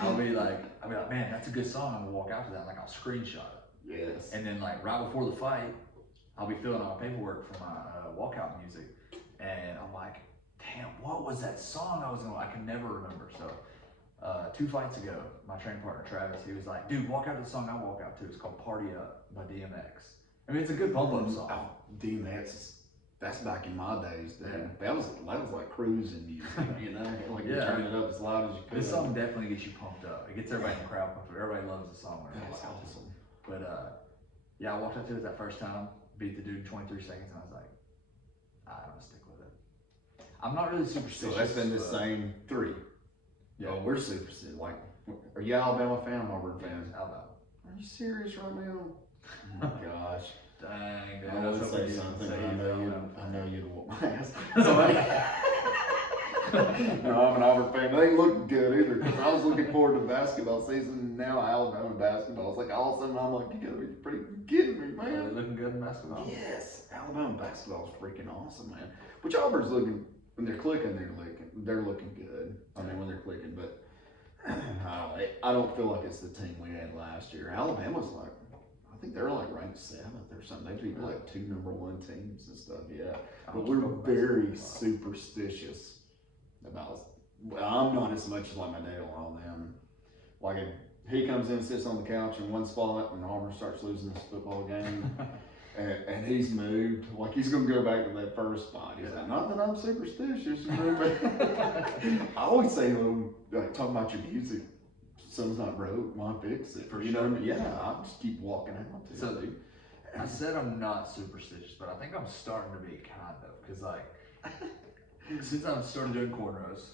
I'll be like, man, that's a good song. I'm gonna walk out to that. Like I'll screenshot it, Yes. and then like right before the fight, I'll be filling out my paperwork for my walkout music, and I'm like, damn, what was that song I can never remember. So 2 fights ago, my training partner Travis, he was like, dude, walk out to the song I walk out to. It's called Party Up by DMX. I mean, it's a good pump up song. Oh, DMX, that's back in my days, dude. Yeah. That was like cruising music, you know? Like you Yeah. turn it up as loud as you could. This song definitely gets you pumped up. It gets everybody in the crowd pumped up. Everybody loves the song. When That's it's out. awesome. But yeah, I walked out to it that first time, beat the dude in 23 seconds, and I was like, I'm gonna stick with it. I'm not really So superstitious. that's been the but- same 3. Yeah. Oh, we're superstitious. Like, are you Alabama fan, Auburn fan? Alabama. Are you serious right now? Oh my gosh. Dang, dude. I would was say hoping you'd something, say but Alabama. I know you'd whoop my ass. No, I'm an Auburn fan. They ain't looking good either. Cause I was looking forward to basketball season. And now Alabama basketball. It's like all of a sudden I'm like, you gotta be freaking kidding me, Are they man. looking good in basketball? Yes, Alabama basketball is freaking awesome, man. Which Auburn's looking when they're clicking, they're looking good. I mean, when they're clicking, but I don't feel like it's the team we had last year. Alabama's like, I think they're like ranked 7th or something. They beat like 2 #1 teams and stuff. Yeah, but we're very superstitious about. Well, I'm not as much as like my dad on them. Like if he comes in, sits on the couch in one spot, and Auburn starts losing this football game. And he's moved, like he's gonna go back to that first spot. He's like, not that I'm superstitious, you know, but I always say, like, talking about your music, something's not broke, why fix it? For you know sure. what I mean? Yeah, I just keep walking out to So, it, dude. I said I'm not superstitious, but I think I'm starting to be kind of, because like, since I've started doing cornrows,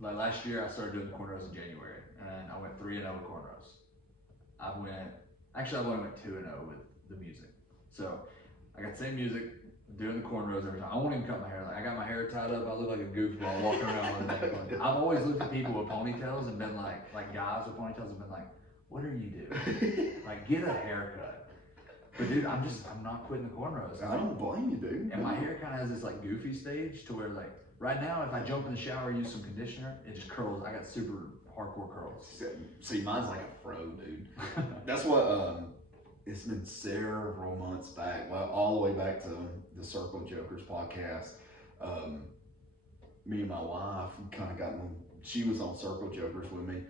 like last year I started doing cornrows in January, and I went 3-0 with cornrows. I only went 2-0 with the music. So I got the same music, doing the cornrows every time. I won't even cut my hair. Like I got my hair tied up. I look like a goofball walking around with it. I've always looked at people with ponytails and been like guys with ponytails and been like, what are you doing? Like get a haircut. But dude, I'm not quitting the cornrows. I don't blame you, dude. And my hair kind of has this like goofy stage to where like right now, if I jump in the shower, use some conditioner, it just curls. I got super hardcore curls. See, mine's like a fro, dude. That's what, it's been several months back, well, all the way back to the Circle Jokers podcast. Me and my wife kind of she was on Circle Jokers with me.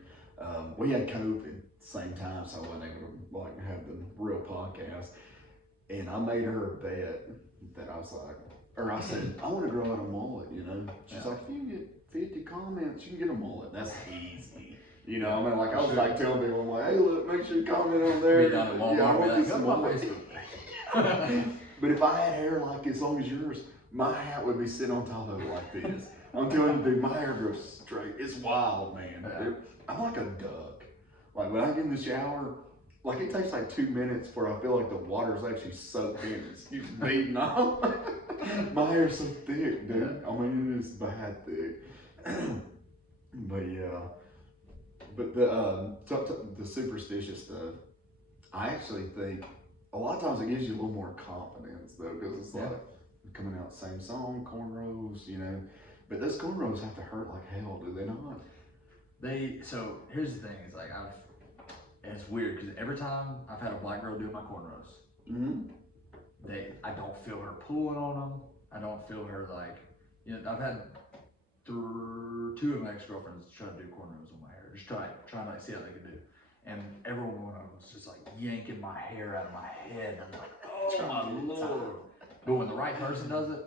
We had COVID at the same time, so I wasn't able to like have the real podcast. And I made her a bet that I was like, or I said, I want to grow out a mullet, you know? She's like, if you get 50 comments, you can get a mullet. That's easy. You know, I mean, like I was like telling people, I'm like, hey, look, make sure you comment on there. Be down at Walmart, Yeah, I want be this like, go to my mullet. Facebook. But if I had hair like as long as yours, my hat would be sitting on top of it like this. I'm telling you, dude, my hair grows straight. It's wild, man. Yeah. Dude, I'm like a duck. Like when I get in the shower, like it takes like 2 minutes before I feel like the water's actually soaked in. It's beating off. My hair's so thick, dude. I mean, it is bad thick. But yeah. But the superstitious stuff, I actually think a lot of times it gives you a little more confidence though, because it's like coming out same song, cornrows, you know. But those cornrows have to hurt like hell, do they not? So here's the thing, it's like it's weird because every time I've had a black girl do my cornrows, Mm-hmm. I don't feel her pulling on them. I don't feel her like, you know, I've had 2 of my ex-girlfriends try to do cornrows on my hair, just try to like see how they can do. And every one of them was just like yanking my hair out of my head. I'm like, oh my Lord. But when the right person does it,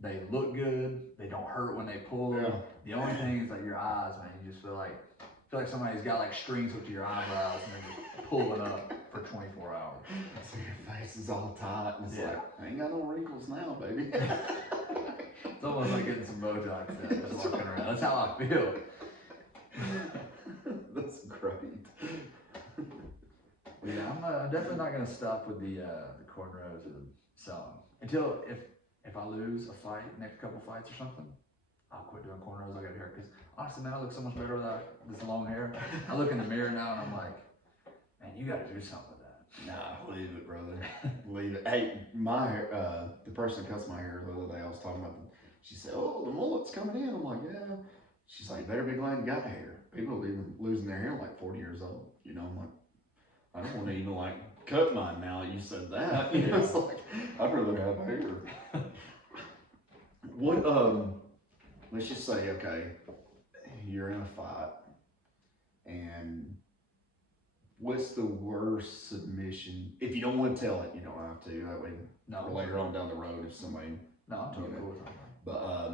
they look good. They don't hurt when they pull. Yeah. The only thing is like your eyes, man. You just feel like somebody's got like strings hooked to your eyebrows and they're just pulling up for 24 hours. So your face is all tight and it's Yeah. like, I ain't got no wrinkles now, baby. It's almost like getting some Botox done, just walking around. That's how I feel. That's great. Yeah, I'm definitely not gonna stop with the cornrows or the sewing until if I lose a fight, next couple fights or something, I'll quit doing cornrows. I got hair because honestly, man, I look so much better without this long hair. I look in the mirror now and I'm like, man, you got to do something with that. Nah, leave it, brother. Leave it. Hey, my hair, the person that cuts my hair the other day, I was talking about. She said, "Oh, the mullet's coming in." I'm like, "Yeah." She's like, "Better be glad you got hair. People are even losing their hair like 40 years old." You know, I'm like, I don't want to even like cut mine now that you said that. You know, it's like, I'd rather have hair. What, let's just say, okay, you're in a fight, and what's the worst submission? If you don't want to tell it, you don't have to. That way, No, later on down the road, if somebody. no, I'm totally cool with that. But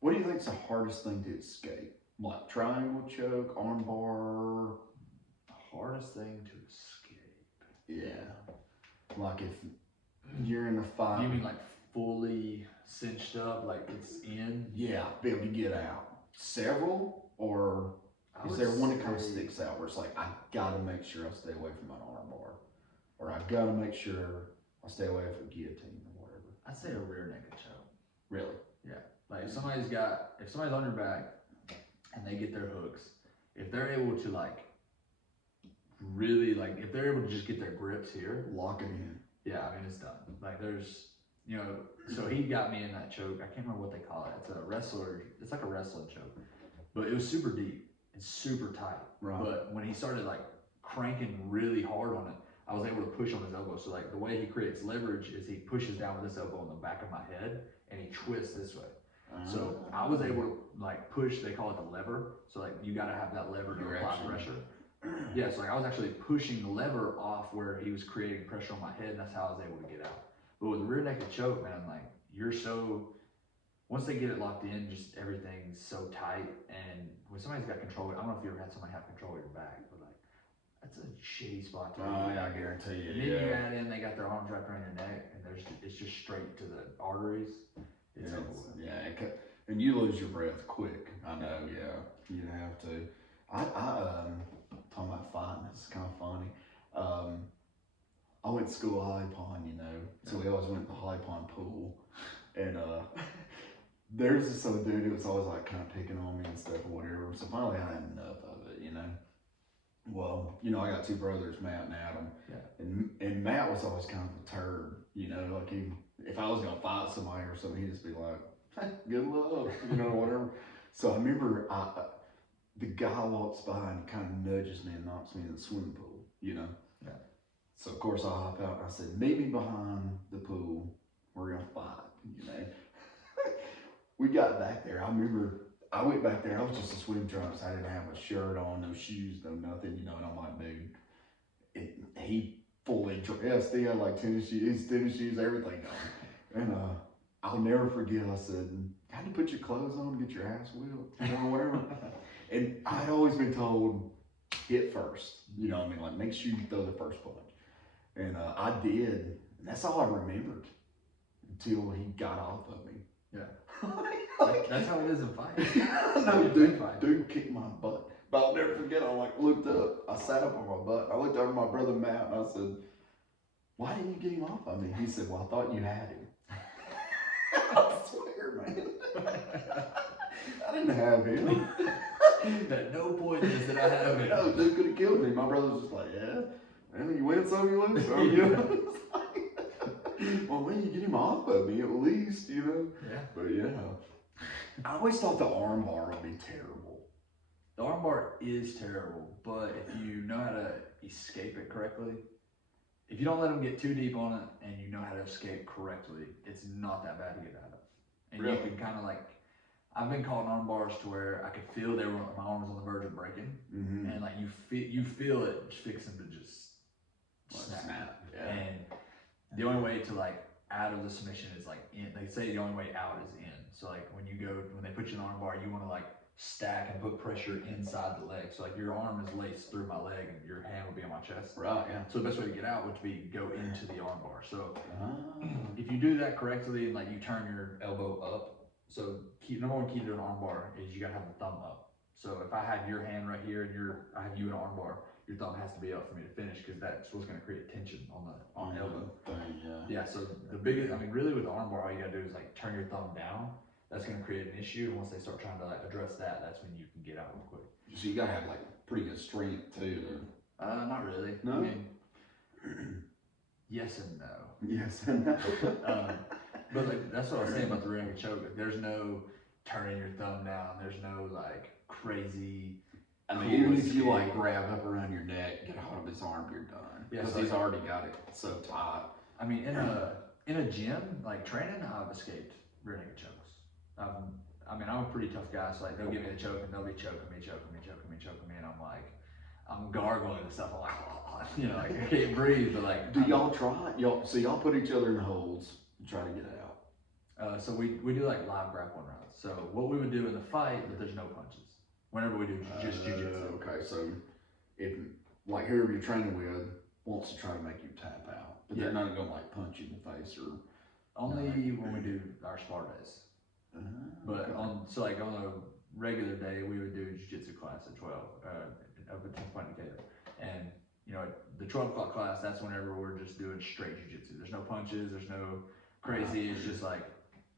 what do you think's the hardest thing to escape? Like triangle choke, arm bar. Hardest thing to escape. Yeah. Like if you're in a fight. You mean like fully cinched up, like it's in? Yeah, be able to get out. Several, or is there one that kind of sticks out where it's like, I gotta make sure I stay away from an arm bar, or I gotta make sure I stay away from guillotine or whatever? I'd say a rear naked choke. Really? Yeah. Like if somebody's on your back and they get their hooks, if they're able to like really like if they're able to just get their grips here, Lock it in. yeah, I mean it's done. Like there's so he got me in that choke. I can't remember what they call it. It's like a wrestling choke. But it was super deep and super tight. Right. But when he started like cranking really hard on it, I was able to push on his elbow. So like the way he creates leverage is he pushes down with this elbow on the back of my head and he twists this way. So I was able to like push, they call it the lever. So like you gotta have that lever to apply pressure. Yeah, so like I was actually pushing the lever off where he was creating pressure on my head, and that's how I was able to get out. But with the rear naked choke, man, like once they get it locked in, just everything's so tight. And when somebody's got control, I don't know if you ever had somebody have control of your back, but like that's a shitty spot to be. Oh yeah, I guarantee you. And then you add in, they got their arms wrapped around your neck, and it's just straight to the arteries. It's over with. Yeah, and you lose your breath quick. I know. Yeah, you have to. Talking about fighting, it's kind of funny. I went to school at Holly Pond, so we always went to the Holly Pond pool, and there's this other dude who was always like kind of picking on me and stuff or whatever. So finally, I had enough of it, Well, I got two brothers, Matt and Adam, and Matt was always kind of a turd, like if I was gonna fight somebody or something, he'd just be like, "Hey, good luck," whatever. So I remember the guy walks by and kind of nudges me and knocks me in the swimming pool, Yeah. So of course I hop out and I said, "Meet me behind the pool. We're gonna fight," We got back there. I remember I went back there. I was just in swim trunks. I didn't have a shirt on, no shoes, no nothing. And I'm like, dude, he fully dressed. He had like tennis shoes, everything on. And I'll never forget. I said, "How do you put your clothes on, get your ass whipped, whatever?" And I'd always been told, hit first. Like make sure you throw the first punch. And I did. And that's all I remembered until he got off of me. Yeah. That's how it is in fights. No, dude kicked my butt. But I'll never forget, I looked up. I sat up on my butt. I looked over at my brother Matt and I said, "Why didn't you get him off of me?" He said, "Well, I thought you had him." I swear, man. I didn't have him. At no point is that I have him. No, dude could have killed me. My brother was just like, "Yeah, and you win some, you lose some." Well, when you get him off of me, at least, Yeah. But yeah, I always thought the arm bar would be terrible. The arm bar is terrible, but if you know how to escape it correctly, if you don't let them get too deep on it and you know how to escape correctly, it's not that bad to get out of. And Really? you can kind of like, I've been caught in arm bars to where I could feel my arm was on the verge of breaking, and like you feel it fixing to just snap. Yeah. And the only way to like out of the submission is like in. They say the only way out is in. So like when they put you in the arm bar, you want to like stack and put pressure inside the leg. So like your arm is laced through my leg and your hand would be on my chest. Right, yeah. So the best way to get out would be go into the arm bar. So if you do that correctly and like you turn your elbow up, so number one key to an arm bar is you gotta have the thumb up. So if I have your hand right here and I have you in an arm bar, your thumb has to be up for me to finish because that's what's going to create tension on the elbow. Yeah. So the biggest, I mean, really with the arm bar, all you got to do is like turn your thumb down. That's going to create an issue, and once they start trying to like address that, that's when you can get out real quick. So you gotta have like pretty good strength too. Not really. No. I mean, yes and no. Yes and no. But like that's what I was saying about the rear naked choke. Like, there's no turning your thumb down. There's no like crazy. I mean, even if you like grab up around your neck, get a hold of his arm, you're done. Yeah, because so he's already got it so tight. I mean, in a gym like training, I've escaped rear naked chokes. I mean, I'm a pretty tough guy, so like they'll give me the choke and they'll be choking me, and I'm like, I'm gargling and stuff. I'm like, you know, like I can't breathe, but like. Do y'all try? So y'all put each other in holds and try to get it out. So we do like live grappling rounds. So what we would do in the fight, but there's no punches. Whenever we do just jiu-jitsu. Okay, so if like whoever you're training with wants to try to make you tap out, but they're not gonna like punch you in the face or. Only when we do our spar days. But so like on a regular day, we would do a jiu-jitsu class at 12, up at 10 Point Decatur. And you know, the 12 o'clock class, that's whenever we're just doing straight jiu-jitsu. There's no punches, there's no crazy, it's just like,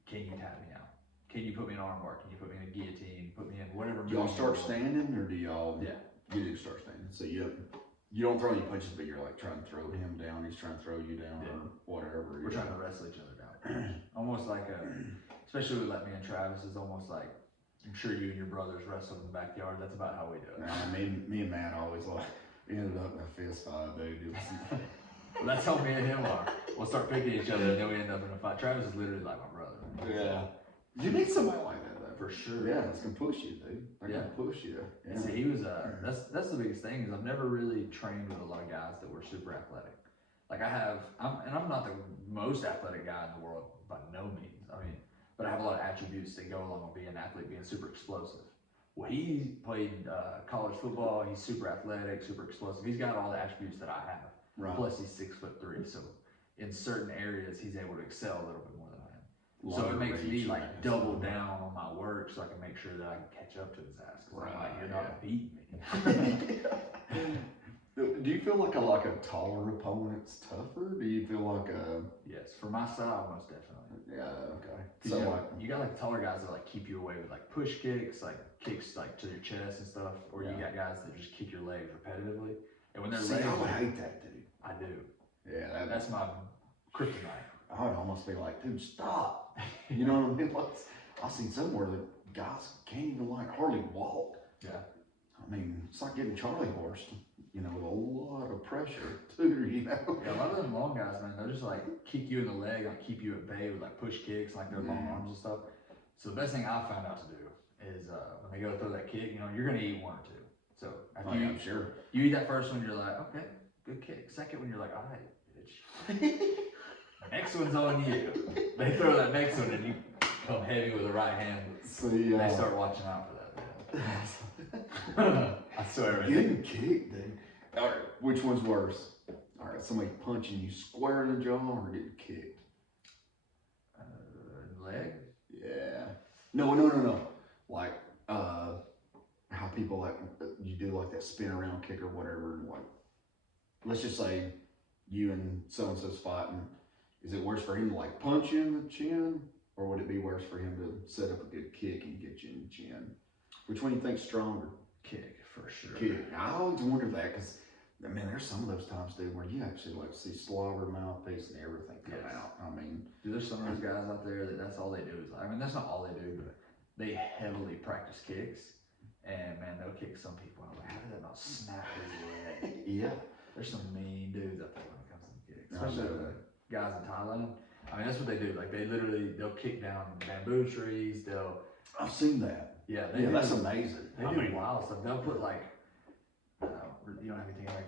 can you tap me out? Can you put me in an arm bar? Can you put me in a guillotine? Put me in whatever. Do y'all start standing or do y'all? Yeah. You do start standing. So you don't throw any punches, but you're like trying to throw him down, he's trying to throw you down or whatever. We're trying to wrestle each other down. Almost like especially with like me and Travis, it's almost like, I'm sure you and your brothers wrestle in the backyard. That's about how we do it. Nah, me and Matt always like ended up in a fist fight, dude. Well, that's how me and him are. We'll start picking each other and then we end up in a fight. Travis is literally like my brother. Yeah. You need somebody like that though. For sure. Yeah, it's gonna push you, dude. They're gonna push you. Yeah. See, he was that's the biggest thing is I've never really trained with a lot of guys that were super athletic. Like I'm not the most athletic guy in the world by no means. I mean, but I have a lot of attributes that go along with being an athlete, being super explosive. Well, he played college football. He's super athletic, super explosive. He's got all the attributes that I have. Right. Plus, he's 6'3", so in certain areas, he's able to excel a little bit more than I am. So it makes me like double down on my work so I can make sure that I can catch up to his ass. Cause I'm like, you're not beating me. Do you feel like a taller opponent's tougher? Do you feel like a? Yes, for my style, most definitely. Yeah. Okay. So you got like taller guys that like keep you away with like push kicks, like kicks like to your chest and stuff, or you got guys that just kick your legs repetitively. And when they're I would hate that, dude. I do. Yeah. That's my kryptonite. I would almost be like, dude, stop. You know what I mean? Like, I've seen somewhere that guys can't even like hardly walk. Yeah. I mean, it's like getting Charlie horsed, you know, with a lot of pressure too, you know. Yeah, a lot of them long guys, man, they'll just like kick you in the leg, like keep you at bay with like push kicks, like their long arms and stuff. So the best thing I found out to do is when they go to throw that kick, you know, you're gonna eat one or two. So after I'm sure. You eat that first one, you're like, okay, good kick. Second one, you're like, all right, bitch. Next one's on you. They throw that next one and you come heavy with the right hand. See, they start watching out for that. I swear. Getting kicked, dude. All right, which one's worse? All right, somebody punching you square in the jaw or getting kicked? Leg? Yeah. No. Like, how people like, you do like that spin around kick or whatever, and like, let's just say you and so-and-so's fighting. Is it worse for him to like punch you in the chin, or would it be worse for him to set up a good kick and get you in the chin? Which one do you think's stronger? Kick, for sure. Kick. I always wonder that because, I mean, there's some of those times, dude, where you actually like see slobber, mouthpiece, and everything come out. I mean, dude, there's some of those guys out there that's all they do is, I mean, that's not all they do, but they heavily practice kicks. And man, they'll kick some people. I'm like, how did that not snap his leg? Yeah. There's some mean dudes out there when it comes to the kicks. Especially the guys in Thailand. I mean, that's what they do. Like, they'll kick down bamboo trees. I've seen that. Yeah, that's amazing. They do wild stuff. They'll put like, you don't have anything like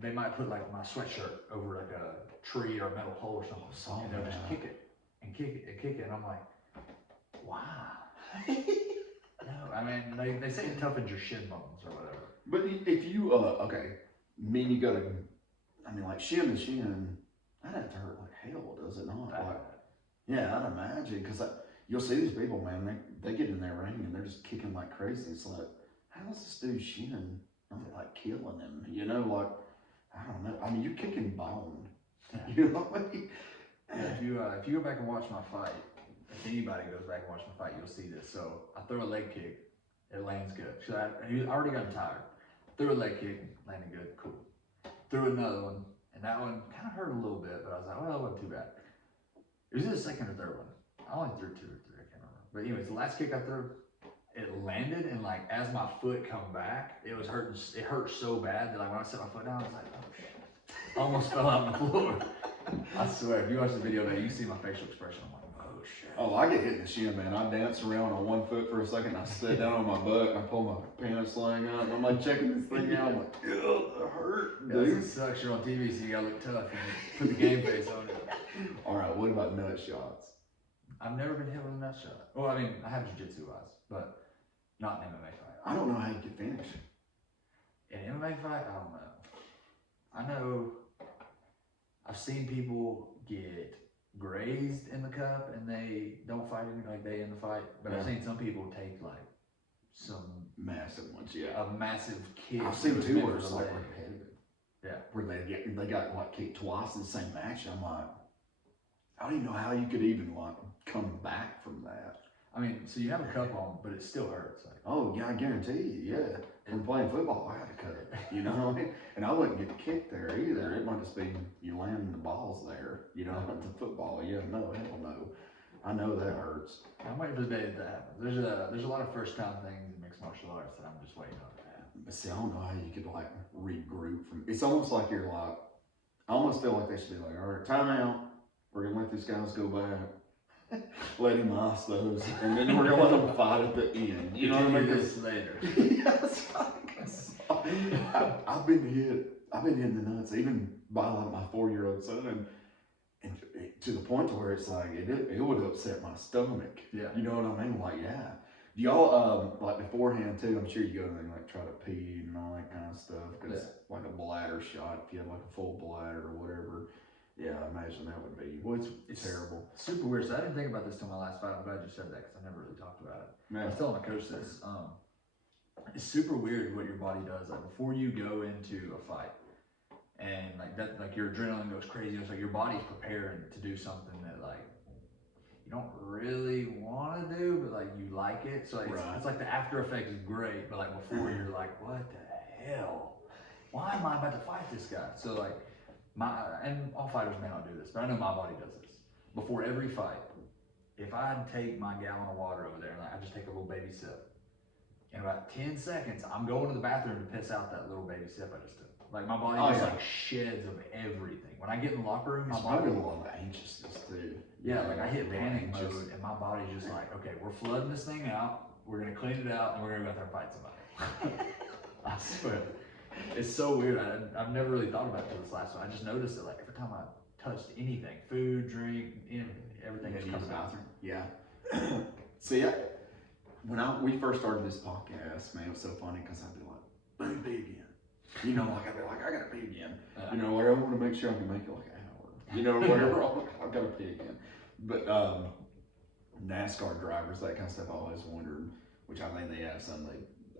they might put like my sweatshirt over like a tree or a metal pole or something. And they'll just kick it and kick it and kick it. And I'm like, wow. No, I mean, they say it toughens your shin bones or whatever. But if you, you gotta, I mean, like shin to shin, that have to hurt like hell, does it not? Like, yeah, I'd imagine, because you'll see these people, man, they get in their ring and they're just kicking like crazy. It's like, how's this dude's shin not like killing him? You know, like, I don't know. I mean, you're kicking bone. You know what I mean? Yeah, if you go back and watch my fight, if anybody goes back and watch my fight, you'll see this. So I throw a leg kick, it lands good. So I already got tired. Threw a leg kick, landed good, cool. Threw another one, and that one kind of hurt a little bit, but I was like, well, it wasn't too bad. It was either the second or third one. I only threw 2 or 3, I can't remember. But anyways, the last kick I threw, it landed, and like as my foot come back, it was hurting. It hurt so bad that like when I set my foot down, I was like, oh shit. I almost fell out on the floor. I swear, if you watch the video, man, you see my facial expression. I'm like, oh shit. Oh, I get hit in the shin, man. I dance around on one foot for a second. I sit down on my butt and I pull my pants leg out. And I'm like checking this thing out. I'm like, ew, that hurt, dude. It sucks. You're on TV, so you gotta look tough and put the game face on it. All right, what about nut shots? I've never been hit with a nut shot. Well, I mean, I have jiu-jitsu wise, but not an MMA fight. I don't know how you could finish. In an MMA fight, I don't know. I know I've seen people get grazed in the cup and they don't fight any like they in the fight, but I've seen some people take like some massive ones, yeah. A massive kick. I've seen 2 where it's like repetitive. Yeah. Where they got like kicked twice in the same match. I'm like, I don't even know how you could even like come back from that. I mean, so you have a cup on, but it still hurts. Like, oh yeah, I guarantee you, yeah. From playing football, I had to cut it. You know what I mean? And I wouldn't get kicked there either. It might just be you landing the balls there. You know, the football. Yeah, no, hell no. I know that hurts. I'm waiting for the day that happens. There's a lot of first time things in mixed martial arts that I'm just waiting on to happen. But see, I don't know how you could like regroup from. It's almost like you're like. I almost feel like they should be like, all right, time out. We're gonna let these guys go back. Let him ice those, and then we're gonna let them fight at the end. You know what I mean? This later. Yes, I've been hit. I've been hit in the nuts, even by like my 4-year-old son, and to the point to where it's like it would upset my stomach. Yeah. You know what I mean? Like, yeah. Do y'all like beforehand too? I'm sure you go and like try to pee and all that kind of stuff because like a bladder shot, if you have like a full bladder or whatever. Yeah, I imagine that would be. Well, it's terrible. Super weird. So I didn't think about this till my last fight. I'm glad you said that because I never really talked about it. Man. I was telling my coach this. It's super weird what your body does. Like before you go into a fight, and like that, like your adrenaline goes crazy. It's like your body's preparing to do something that like you don't really want to do, but like you like it. So like, it's like the after effect is great, but like before you're like, what the hell? Why am I about to fight this guy? So like. And all fighters may not do this, but I know my body does this. Before every fight, if I take my gallon of water over there and I just take a little baby sip, in about 10 seconds, I'm going to the bathroom to piss out that little baby sip I just took. Like my body just like sheds of everything. When I get in the locker room, my body a lot of anxiousness too. Yeah, like I hit panic mode and my body's just like, okay, we're flooding this thing out, we're gonna clean it out, and we're gonna go out there and fight somebody. I swear. It's so weird. I've never really thought about it till this last one. I just noticed that like every time I touched anything, food, drink, everything just comes out. Yeah. See, when we first started this podcast, man, it was so funny because I'd be like, let me pee again. You know, like I'd be like, I gotta pee again. You know, like I want to make sure I can make it like an hour. You know, whatever. I gotta pee again. But NASCAR drivers, that kind of stuff, I always wondered. Which I think they have some.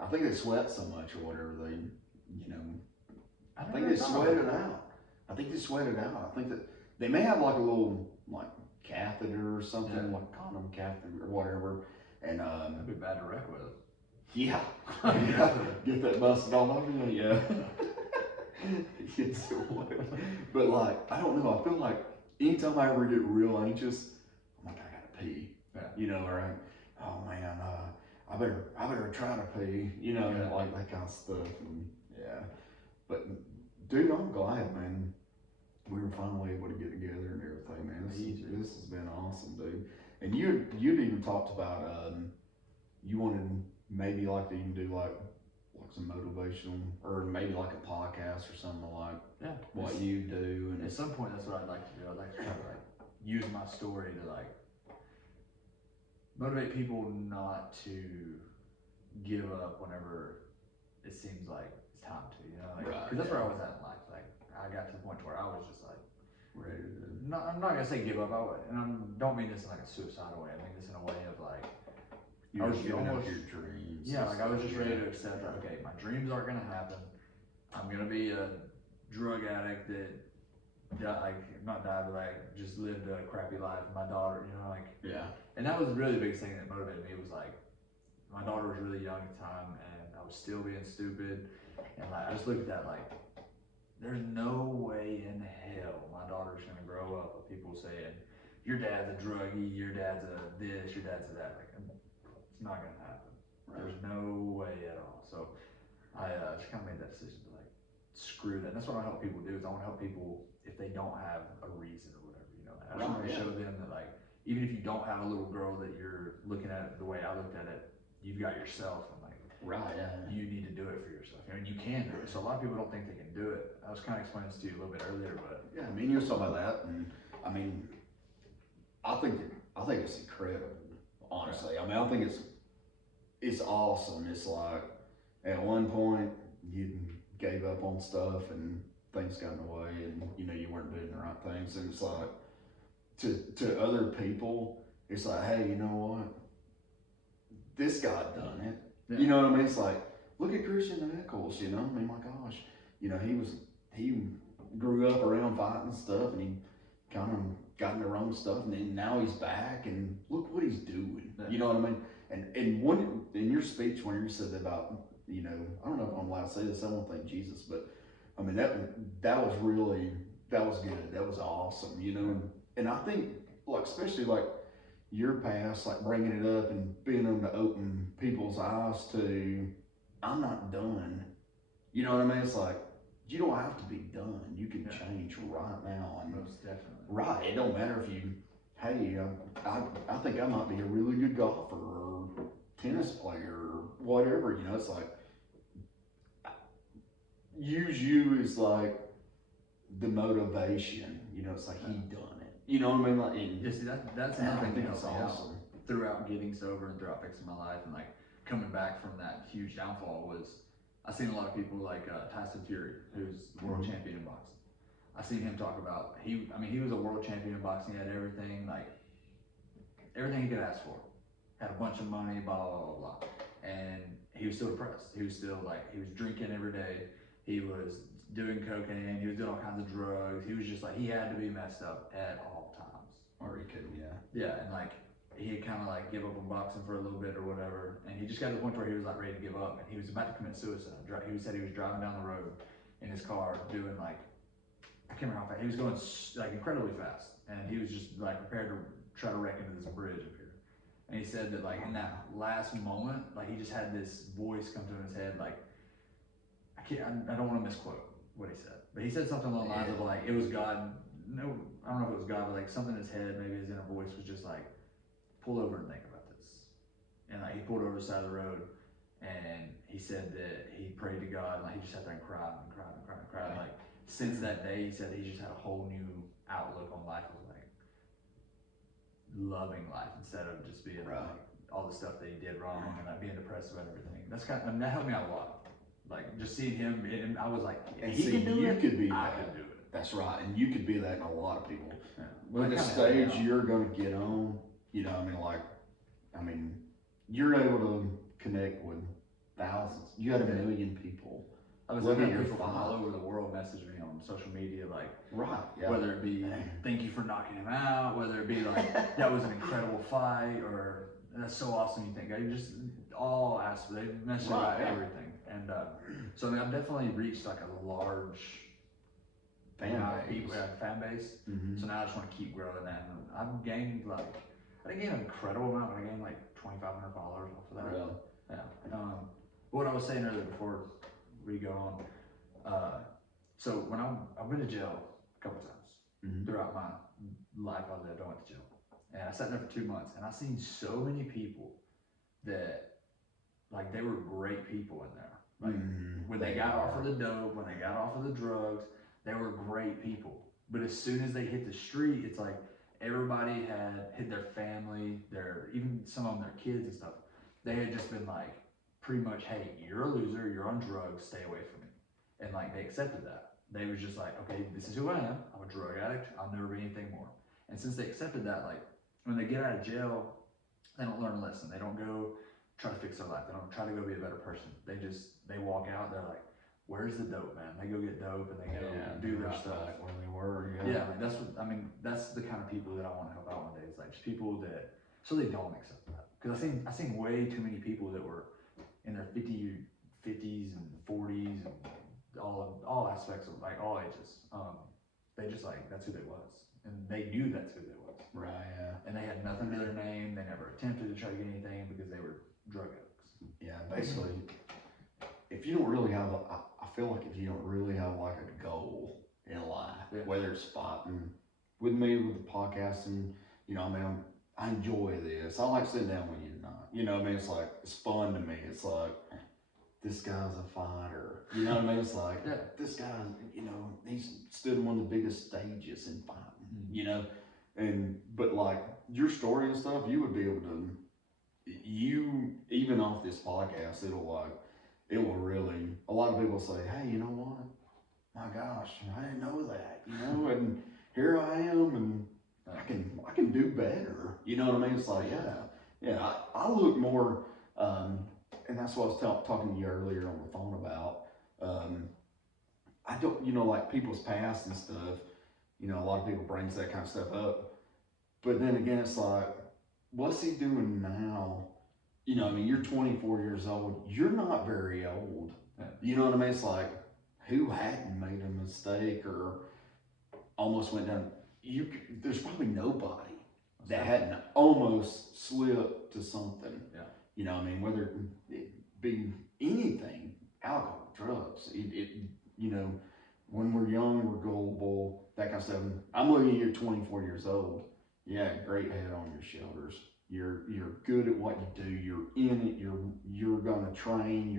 I think they sweat so much or whatever. You know, I think they sweat it out. I think they sweat it out. I think that they may have like a little like catheter or something, like condom catheter or whatever. And that'd be bad to wreck with. Yeah. Yeah. Get that busted all over you. Yeah. Yes, it would. But like, I don't know. I feel like anytime I ever get real anxious, I'm like, I gotta pee. Yeah. You know, or oh man, I better try to pee. You know, like that kind of stuff. And, yeah, but dude, I'm glad, man. We were finally able to get together and everything, man. This has been awesome, dude. And you'd even talked about you wanted maybe like to even do like some motivational or maybe like a podcast or something like what you do. And at some point, that's what I'd like to do. I'd like to try to like use my story to like motivate people not to give up whenever it seems like it's time to, you know, like, because that's where I was at in life. Like, I got to the point where I was just like, ready to. I'm not gonna say give up. And I don't mean this in like a suicidal way. I mean this in a way of like, You I were was giving up almost- your dreams. Yeah, and like I was stuff, just ready to accept that, okay, my dreams aren't gonna happen. I'm gonna be a drug addict that, like, not died, but like, just lived a crappy life. My daughter, you know, like, Yeah. and that was really the biggest thing that motivated me was like, my daughter was really young at the time and I was still being stupid. And like, I just looked at that like, there's no way in hell my daughter's gonna grow up with people saying, your dad's a druggie, your dad's a this, your dad's a that. Like, it's not gonna happen. There's no way at all. So I just kind of made that decision to like, screw that. And that's what I help people do is I want to help people if they don't have a reason or whatever, you know. I just want to show them that like, even if you don't have a little girl that you're looking at it the way I looked at it, you've got yourself and like, you need to do it for yourself. I mean, you can do it. So a lot of people don't think they can do it. I was kind of explaining this to you a little bit earlier, but Yeah, I mean, you're talking about that, and I mean, I think it's incredible, honestly. I mean, I think it's awesome. It's like, at one point, you gave up on stuff and things got in the way and, you know, you weren't doing the right things. And it's like, to other people, it's like, hey, you know what? This guy done it. Yeah. You know what I mean? It's like, look at Christian Echols, you know? I mean, my gosh, you know, he grew up around fighting stuff and he kind of got in the wrong stuff and then now he's back and look what he's doing. Yeah. You know what I mean? And one, in your speech when you said about, you know, I don't know if I'm allowed to say this, I don't thank Jesus, but I mean, that was really, that was good. That was awesome, you know? And I think, like, especially like your past, like bringing it up and being able to open people's eyes to, I'm not done. You know what I mean? It's like, you don't have to be done. You can change right now. And most definitely. right, it don't matter if you, hey, I think I might be a really good golfer or tennis player or whatever, you know, it's like, use you as like the motivation, you know, it's like he done it. You know what I mean? Like, and, Yeah, see, that's another thing that it's helped me out awesome. throughout getting sober and throughout fixing my life and like coming back from that huge downfall was I seen a lot of people like Tyson Fury, who's world champion in boxing. I seen him talk about he was a world champion in boxing. He had everything he could ask for. Had a bunch of money, blah blah blah blah, and he was still depressed. He was still like he was drinking every day. He was doing cocaine. He was doing all kinds of drugs. He was just like he had to be messed up at all times. Or he couldn't, Yeah, and like he had kind of like give up on boxing for a little bit or whatever, and he just got to the point where he was like ready to give up, and he was about to commit suicide. He said he was driving down the road in his car doing like I can't remember how fast he was going, like incredibly fast, and he was just like prepared to try to wreck into this bridge up here. And he said that like in that last moment, like he just had this voice come to his head, like I don't want to misquote what he said, but he said something along the lines of like it was God. No, I don't know if it was God, but like something in his head, maybe his inner voice was just like, pull over and think about this. And like he pulled over the side of the road, and he said that he prayed to God, and like he just sat there and cried and cried and cried and cried. Like since that day, he said that he just had a whole new outlook on life, of like loving life instead of just being like all the stuff that he did wrong and like being depressed about everything. That's kind of, that helped me out a lot. Like just seeing him, and I was like, and he see, can do you it, could be I that. could do it. That's right, and you could be that in a lot of people. Yeah. With the stage you're gonna get on, you know, I mean, you're able to connect with thousands. You got a million people. I was looking at people from all over the world message me on social media, like whether it be thank you for knocking him out, whether it be like that was an incredible fight, or that's so awesome. You think I just all asked, they messaged about everything, and so I mean, I've definitely reached like a large fan base. So now I just want to keep growing that. And I've gained like I didn't gain an incredible amount, but I gained like 2,500 followers off of that. Really? Yeah. What I was saying earlier before we go on, so when I've been to jail a couple times throughout my life I lived, I went to jail. And I sat there for 2 months, and I seen so many people that, like, they were great people in there. Like, when they got off of the dope, when they got off of the drugs, they were great people. But as soon as they hit the street, it's like everybody had hit their family, even some of them, their kids and stuff. They had just been like, pretty much, hey, you're a loser, you're on drugs, stay away from me. And like, they accepted that. They was just like, okay, this is who I am. I'm a drug addict. I'll never be anything more. And since they accepted that, like, when they get out of jail, they don't learn a lesson. They don't go try to fix their life. They don't try to go be a better person. They walk out. They're like, where's the dope, man? They go get dope and they go do their stuff. Back where they were. Yeah, like that's the kind of people that I want to help out nowadays. Like just people that so they don't accept that. Because I seen way too many people that were in their 50s and 40s and all aspects of like all ages. They just like that's who they was, and they knew that's who they was. Right. Yeah. And they had nothing to their name. They never attempted to try to get anything because they were drug addicts. Yeah. Basically, if you don't really have, I feel like if you don't really have like a goal in life, whether it's fighting with me with the podcasting, you know, I mean, I enjoy this. I like sitting down with you tonight. You know what I mean? It's like, it's fun to me. It's like, this guy's a fighter. You know what I mean? It's like, this guy, you know, he's stood on one of the biggest stages in fighting, you know? But like, your story and stuff, you would be able to, even off this podcast, it will really, a lot of people say, hey, you know what? My gosh, I didn't know that, you know, and here I am, and I can do better. You know what I mean? It's like, I look more, and that's what I was talking to you earlier on the phone about. I don't, you know, like people's past and stuff, you know, a lot of people brings that kind of stuff up. But then again, it's like, what's he doing now? You know, I mean, you're 24 years old. You're not very old. You know what I mean? It's like, who hadn't made a mistake or almost went down? There's probably nobody that hadn't almost slipped to something. Yeah. You know what I mean? Whether it be anything, alcohol, drugs, you know, when we're young, we're gullible, that kind of stuff. I'm looking at you 24 years old. Yeah, great head on your shoulders. You're good at what you do. You're in it. You're gonna train.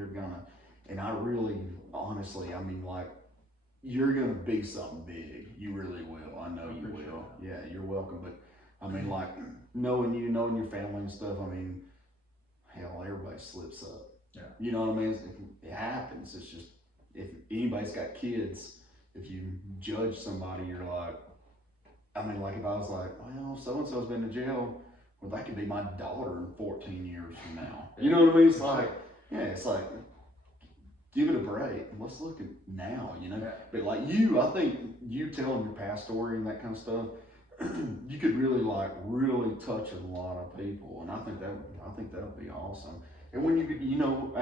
And I really, honestly, I mean, like, you're gonna be something big. You really will. I know you will. Sure. Yeah, you're welcome. But I mean, like, knowing you, knowing your family and stuff. I mean, hell, everybody slips up. Yeah. You know what I mean? It happens. It's just, if anybody's got kids, if you judge somebody, you're like, I mean, like if I was like, well, so-and-so's been to jail, well, that could be my daughter in 14 years from now. You know what I mean? It's like, it's like, give it a break. Let's look at now, you know? Yeah. But like I think you telling your past story and that kind of stuff, you could really touch a lot of people. And I think that would be awesome. And when you know,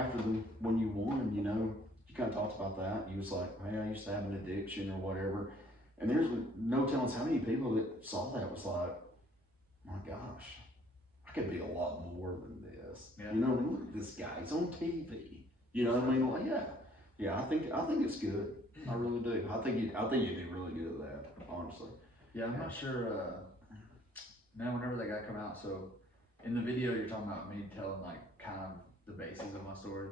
when you won, you know, you kind of talked about that. You was like, hey, I used to have an addiction or whatever. And there's no telling how many people that saw that was like, my gosh, I could be a lot more than this. Yeah. You know, look at this guy, he's on TV. You know what I mean? Like, yeah. I think it's good. I really do. I think you'd do really good at that, honestly. Yeah, I'm not sure. Now, whenever that guy come out, so in the video you're talking about me telling like kind of the basis of my story.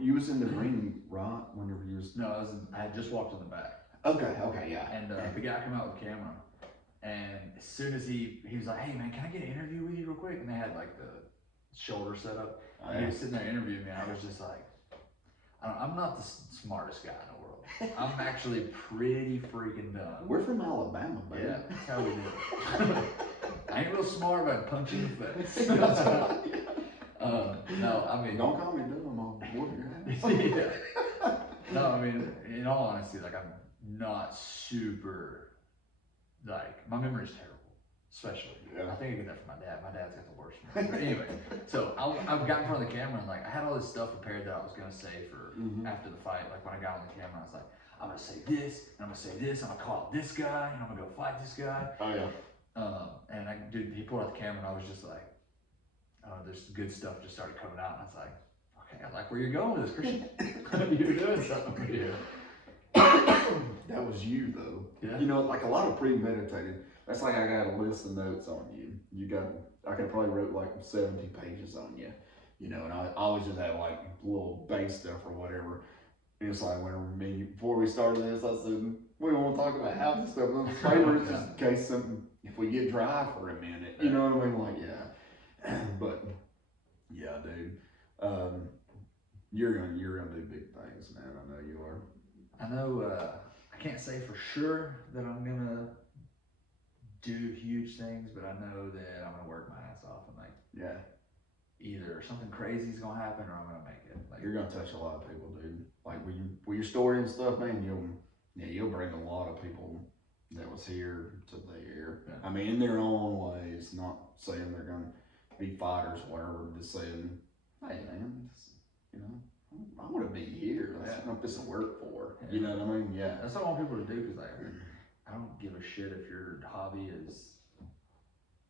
You was in the ring, right? Whenever you was. No, I had just walked in the back. Okay, yeah. And the guy came out with the camera, and as soon as he was like, hey man, can I get an interview with you real quick? And they had like the shoulder set up. And he was sitting there interviewing me, and I was just like, I'm not the smartest guy in the world. I'm actually pretty freaking dumb. We're from Alabama, baby. Yeah, that's how we do it. I ain't real smart, but I punch you in the face. No, I mean, don't call me dumb, I'll whoop your ass. Yeah. No, I mean, in all honesty, like I'm not super, like, my memory's terrible, especially. Yeah. I think I get that from my dad. My dad's got the worst memory. But anyway, so I got in front of the camera and like I had all this stuff prepared that I was gonna say for after the fight. Like when I got on the camera, I was like, I'm gonna say this, and I'm gonna say this, I'm gonna call out this guy, and I'm gonna go fight this guy. Oh yeah. And he pulled out the camera, and I was just like, there's good stuff just started coming out, and I was like, okay, I like where you're going with this, Christian. You're doing something here. That was you though. Yeah. You know, like a lot of premeditated. That's like I got a list of notes on you. I could probably wrote like 70 pages on you. You know, and I always just had like little base stuff or whatever. And it's like before we started this, I said, we won't talk about half the stuff on the papers just in case if we get dry for a minute. You know what I mean? Like, yeah. But yeah, dude. You're gonna do big things, man. I know you are. I know, I can't say for sure that I'm gonna do huge things, but I know that I'm gonna work my ass off and like Yeah. either something crazy is gonna happen or I'm gonna make it. Like, You're gonna touch a lot of people, dude. Like with your story and stuff, man. You'll bring a lot of people that was here to there. Yeah. I mean, in their own ways. Not saying they're gonna be fighters, or whatever. Just saying, hey, man, I want to be here. That's what this to work for. Yeah. You know what I mean? Yeah. That's what I want people to do, because like, I don't give a shit if your hobby is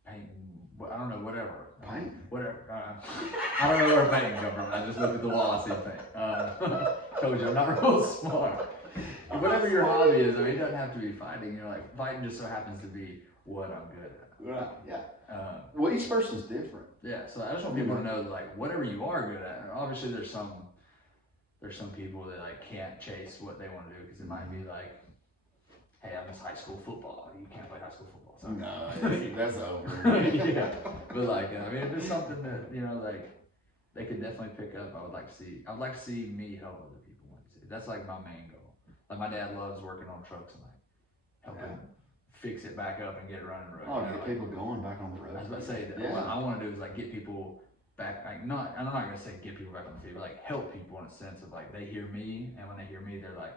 painting. I don't know, whatever. Paint. Whatever. I don't know where painting comes from. I just look at the wall, I see paint. Told you, I'm not real smart. But whatever your hobby is, I mean, it doesn't have to be fighting. You're like, fighting just so happens to be what I'm good at. Right. Yeah. Well, each person's different. Yeah. So I just want people to know, like, whatever you are good at. Obviously, there's some people that like can't chase what they want to do, because it might be like, hey, I miss high school football. You can't play high school football. So. No, that's over. Yeah. But like, I mean, if it's something that, like, they could definitely pick up, I would like to see me help other people. That's like my main goal. Like, my dad loves working on trucks and like helping fix it back up and get it running. Get like, people going back on the road. I was about to say that what I want to do is like get people back, like, I'm not gonna say get people back on the feet, but like help people in a sense of like, they hear me, and when they hear me, they're like,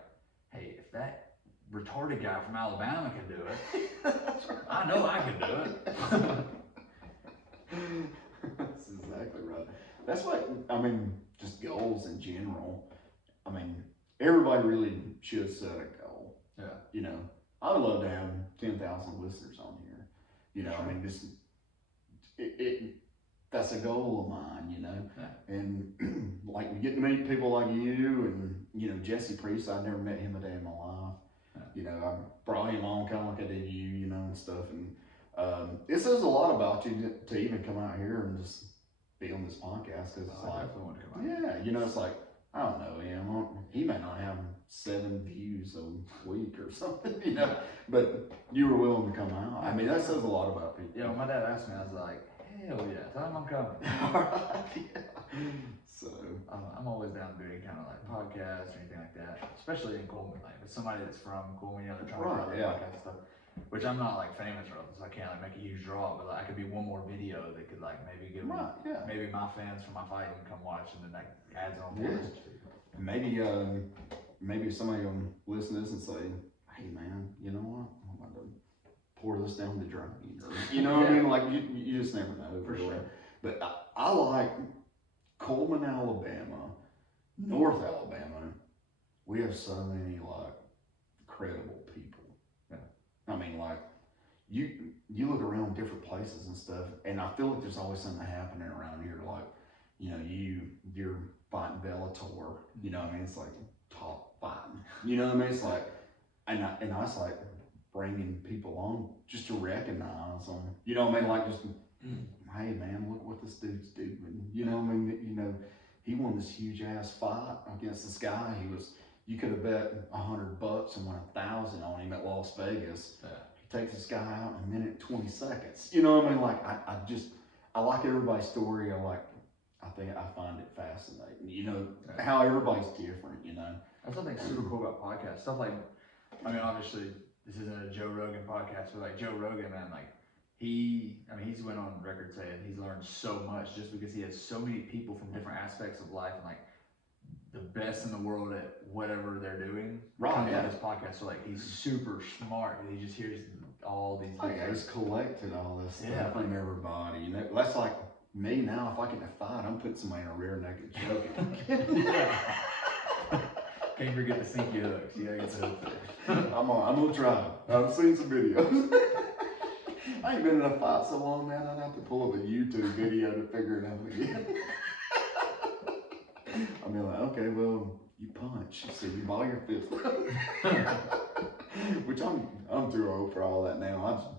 hey, if that retarded guy from Alabama can do it, I know I can do it. That's exactly right. That's what, I mean, just goals in general. I mean, everybody really should set a goal. Yeah. I would love to have 10,000 listeners on here. Sure. I mean, just, that's a goal of mine, Yeah. And like getting to meet people like you and, Jesse Priest, I'd never met him a day in my life. Yeah. I brought him on kind of like I did you, and stuff. And it says a lot about you to even come out here and just be on this podcast, because it's I like, definitely want to come out. yeah, it's like, I don't know him. He may not have 7 views a week or something, but you were willing to come out. I mean, that says a lot about people. Yeah, when my dad asked me, I was like, hell yeah, tell him I'm coming. So I'm always down to do any kind of like podcast or anything like that, especially in Coleman. Like, if somebody that's from Coleman, they're trying to do podcast and stuff, which I'm not like famous or anything, so I can't like make a huge draw, but like, I could be one more video that could like maybe give maybe my fans from my fight can come watch, and then that adds on more. Maybe somebody will listen to this and say, hey man, you know what? I'm about to pour this down the drain. Or, what I mean? Like, you just never know. For sure. But I like Coleman, Alabama, North Alabama. We have so many like credible people. Yeah. I mean, like, you look around different places and stuff, and I feel like there's always something happening around here. Like, you're fighting Bellator. I mean, it's like top fighting. It's like, and I was like bringing people on just to recognize them. I mean, like, just hey man, look what this dude's doing. I mean, he won this huge ass fight against this guy. You could have bet $100 and won 1,000 on him at Las Vegas. Yeah. He takes this guy out in a minute and 20 seconds. You know what I mean? Like, I like everybody's story. I find it fascinating. How everybody's different. That's something super cool about podcasts. Stuff like, I mean, obviously this isn't a Joe Rogan podcast, but like Joe Rogan, man, like he's went on record saying he's learned so much just because he has so many people from different aspects of life and like the best in the world at whatever they're doing. Right. Yeah. This podcast, so like he's super smart, and he just hears all these. He's collected all this stuff from everybody. That's like me now. If I get in a fight, I'm putting somebody in a rear naked choke. Can't forget the sneaky hooks. You gotta get the hooks there. I'm gonna try. I've seen some videos. I ain't been in a fight so long, man. I'd have to pull up a YouTube video to figure it out again. I'll be like, okay, well, you punch, so you ball your fist. Which I'm too old for all that now.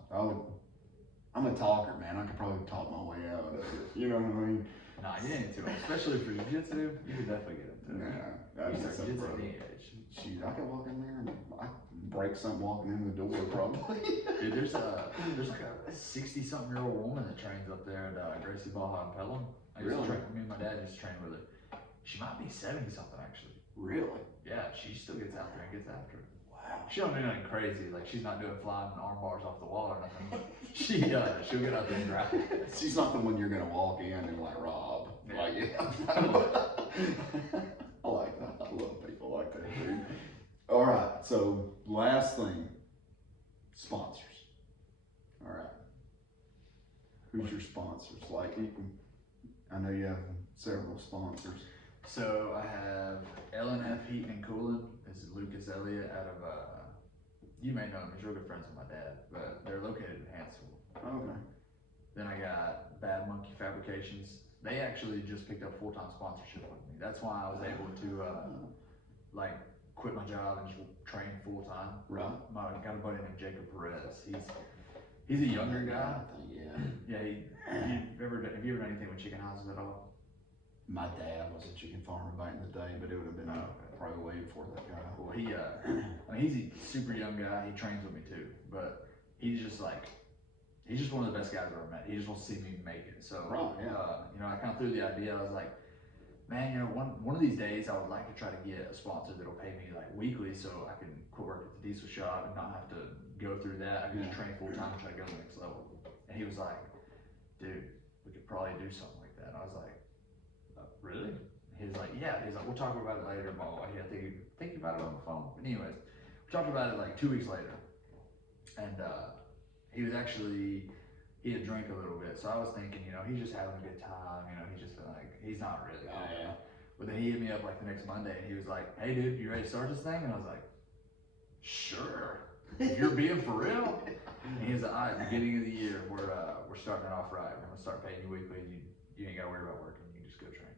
I'm a talker, man. I could probably talk my way out of it. You know what I mean? Nah, you ain't too old. Especially for jiu-jitsu, you could definitely get into it. Nah, You start jiu-jitsu at any age. Shoot, I could walk in there and I could break something walking in the door, probably. Dude, there's like a 60-something-year-old woman that trains up there at Gracie Baja in Pelham. Me and my dad used to train with her. She might be 70-something actually. Really? Yeah, she still gets out there and gets after it. Wow. Wow. She don't do nothing crazy. Like she's not doing flying arm bars off the wall or nothing. But she'll get out there and grab it. She's not the one you're gonna walk in and like rob. Yeah. Like, yeah. I like that. I love people like that, dude. All right. So last thing, sponsors. All right. Who's your sponsors? Like, I know you have several sponsors. So I have L&F Heating and Cooling. This is Lucas Elliott out of, you may know him, he's real good friends with my dad, but they're located in Hansville. Okay. Then I got Bad Monkey Fabrications. They actually just picked up full-time sponsorship with me. That's why I was able to, like, quit my job and just train full-time. Right. I got a buddy named Jacob Perez. He's a younger guy. Yeah. Yeah, have you ever done anything with chicken houses at all? My dad was a chicken farmer back in the day, but it would have been probably way before that guy. Well, he's a super young guy. He trains with me too, but he's just one of the best guys I've ever met. He just wants to see me make it. So, I kind of threw the idea. I was like, man, one of these days I would like to try to get a sponsor that'll pay me like weekly, so I can quit work at the diesel shop and not have to go through that. I can just train full time and try to go to the next level. And he was like, dude, we could probably do something like that. And I was like, really? He was like, yeah. He's like, we'll talk about it later. Blah, blah. He had to think about it on the phone. But anyways, we talked about it like 2 weeks later. And he had drank a little bit. So I was thinking, he's just having a good time. He's just like, he's not really. Oh, yeah. But then he hit me up like the next Monday and he was like, hey dude, you ready to start this thing? And I was like, sure. If you're being for real? And he was like, all right, beginning of the year, we're starting it off right. We're gonna start paying you weekly. You ain't gotta worry about working. You can just go train.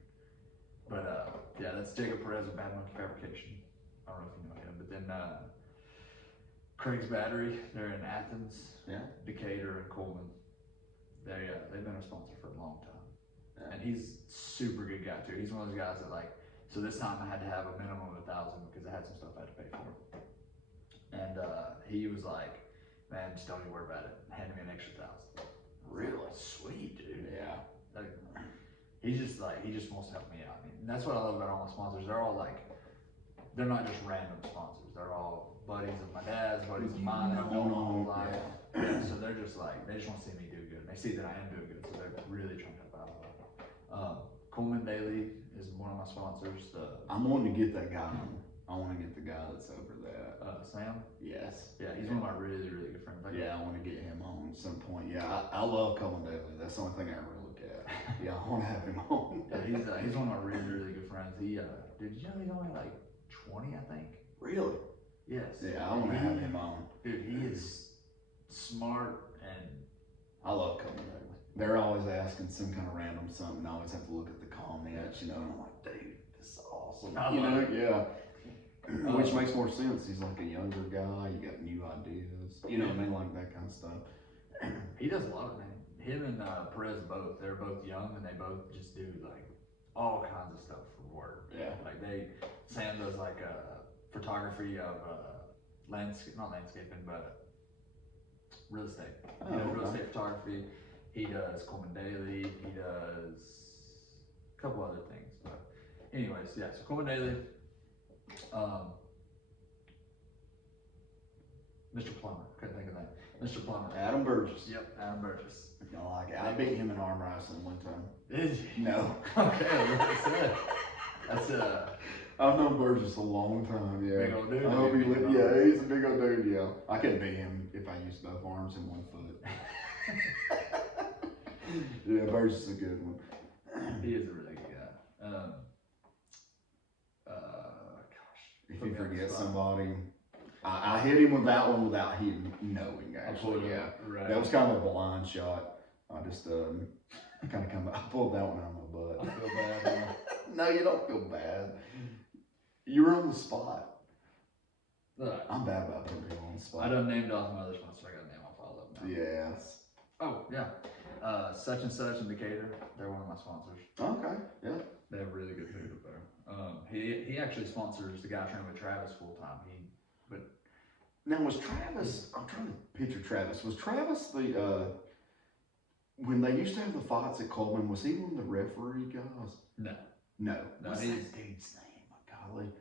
But that's Jacob Perez of Bad Monkey Fabrication. I don't know if you know him. But then Craig's Battery, they're in Athens, Decatur, and Coleman. They've been a sponsor for a long time. Yeah. And he's super good guy too. He's one of those guys that so this time I had to have a minimum of 1,000 because I had some stuff I had to pay for. And he was like, man, just don't even worry about it. Handed me an extra 1,000. Really? Sweet, dude. Yeah. He just wants to help me out. And that's what I love about all my sponsors. They're all they're not just random sponsors. They're all buddies of my dad's, buddies of mine. I've known my whole life. Yeah. So they're just they just want to see me do good. They see that I am doing good, so they're really trying to help out. Coleman Daily is one of my sponsors. I'm wanting to get that guy on. I want to get the guy that's over that. Sam? Yes. Yeah, he's one of my really, really good friends. I want to get him on at some point. Yeah, I love Coleman Daily. That's the only thing I ever look at. Yeah, I want to have him on. Yeah, he's one of my really, really good friends. Did you know he's only 20, I think? Really? Yes. Yeah, I want to have him on. Dude, he is smart and... I love Coleman Daily. They're always asking some kind of random something. I always have to look at the comments, and I'm like, dude, this is awesome. Yeah. Which makes more sense. He's like a younger guy. You got new ideas. You know what I mean? Like that kind of stuff. He does a lot of things. Him and Perez both. They're both young and they both just do all kinds of stuff for work. Yeah. Sam does photography of not landscaping, but real estate. He does real estate photography. He does Coleman Daily. He does a couple other things. But anyways, so Coleman Daily. Mr. Plummer, couldn't think of that. Mr. Plummer. Adam Burgess. Yep, Adam Burgess. I like it. I beat him in arm wrestling one time. Did you? No. Okay, that's I've known Burgess a long time, yeah. Big old dude. I hope he's a big old dude, yeah. I couldn't beat him if I used both arms and one foot. Yeah, Burgess is a good one. He is a really good guy. If you forget somebody, I hit him with that one without him knowing, actually, yeah. Right. That was kind of a blind shot. I just I pulled that one out of my butt. I feel bad. No, you don't feel bad. You were on the spot. Look, I'm bad about putting people on the spot. I done named off my other sponsor. I got to name off all of them now. Yes. Oh, yeah. Such and Such in Decatur. They're one of my sponsors. Okay, yeah. They have really good food up there. He actually sponsors the guy training with Travis full time. Now was Travis, I'm trying to picture Travis. Was Travis the, when they used to have the fights at Coleman, was he one of the referee guys? No. No. No, What's he's that dude's name? My golly.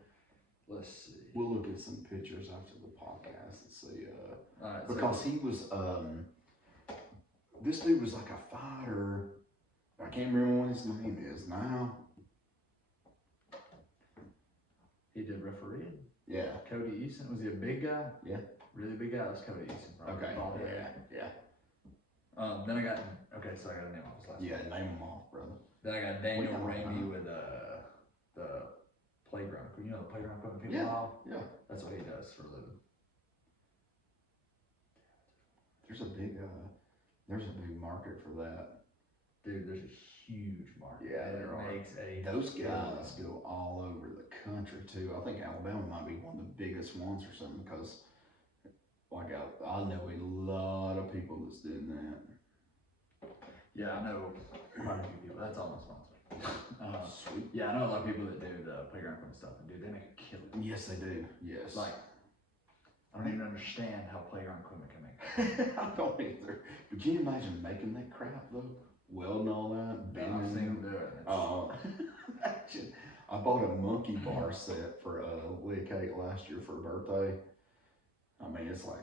Let's see. We'll look at some pictures after the podcast and see. All right, Because he was, this dude was like a fighter. I can't remember what his name is now. He did refereeing. Yeah. Cody Eason, was he a big guy? Yeah. Really big guy? That was Cody Eason, probably. Okay. Bald Yeah. head. Yeah. Then I got, okay, so I got to name off his last Yeah. name. Name them off, brother. Then I got Daniel Wait, Ramey with the playground. You know the playground equipment people Yeah. have? Yeah. That's what he does for a living. There's a big market for that. Dude, there's a huge market. Yeah, and there are. It makes a Those guys go all over the country too. I think Alabama might be one of the biggest ones or something because, like, I know a lot of people that's doing that. Yeah, I know quite a few people. That's all my sponsor. Sweet. Yeah, I know a lot of people that do the playground equipment stuff, and dude, they make a killing. Yes, they do. Yes. Like, I don't even understand how playground equipment can make. I don't either. But can you imagine making that crap though? Welding all that, I've bending seen it. them do it. Imagine. I bought a monkey bar set for Leah Kate last year for her birthday. I mean, it's like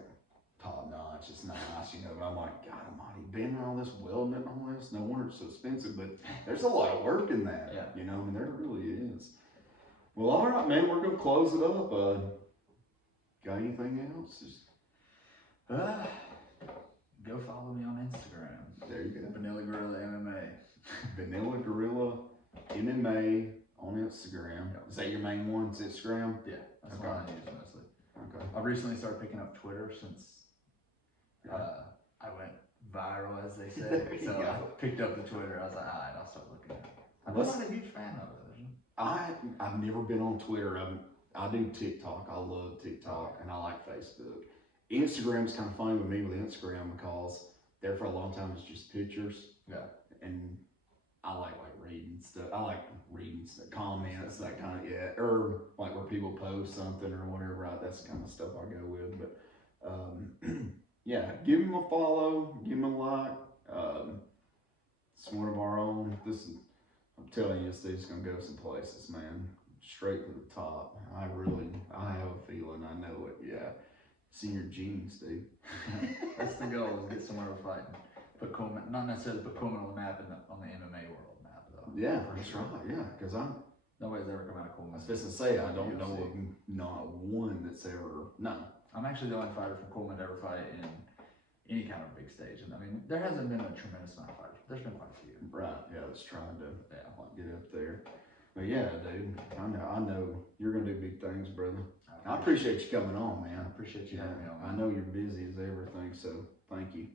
top notch. It's nice, you know. But I'm like, God Almighty, bending all this, welding it and all this. No wonder it's so expensive. But there's a lot of work in that. Yeah. You know, I mean, there really is. Well, all right, man. We're gonna close it up. Got anything else? Go follow me on Instagram. There you go. Vanilla Gorilla MMA. Vanilla Gorilla MMA on Instagram. Yep. Is that your main one? It's Instagram? Yeah, that's Okay. what I use mostly. Okay. I've recently started picking up Twitter since I went viral, as they say. There you So go. I picked up the Twitter. I was like, all right, I'll start looking at it. I'm Let's- not a huge fan of it. I've never been on Twitter. I do TikTok. I love TikTok and I like Facebook. Instagram's kind of funny with me with Instagram because there for a long time it's just pictures. Yeah. And I like reading stuff. I like reading stuff, comments, that kind of, yeah. Or like where people post something or whatever, right? That's the kind of stuff I go with. But yeah, give him a follow, give him a like. It's one of our own. I'm telling you, this dude's gonna go some places, man. Straight to the top. I have a feeling, I know it, yeah. It's in your genes, dude. That's the goal, is get somewhere with fighting. Put Coleman, not necessarily put Coleman on the map on the MMA world map, though. Yeah, that's right, yeah, because Nobody's ever come out of I Coleman. was just to say, I don't know of not one that's ever, no. I'm actually the only fighter from Coleman to ever fight in any kind of big stage. And I mean, there hasn't been a tremendous amount of fighters. There's been quite a few. Right, yeah, I was trying to Yeah. like, get up there. But yeah, dude, I know you're gonna do big things, brother. I appreciate you coming on, I man. appreciate you Yeah, having me on. I know you're busy as everything, so thank you.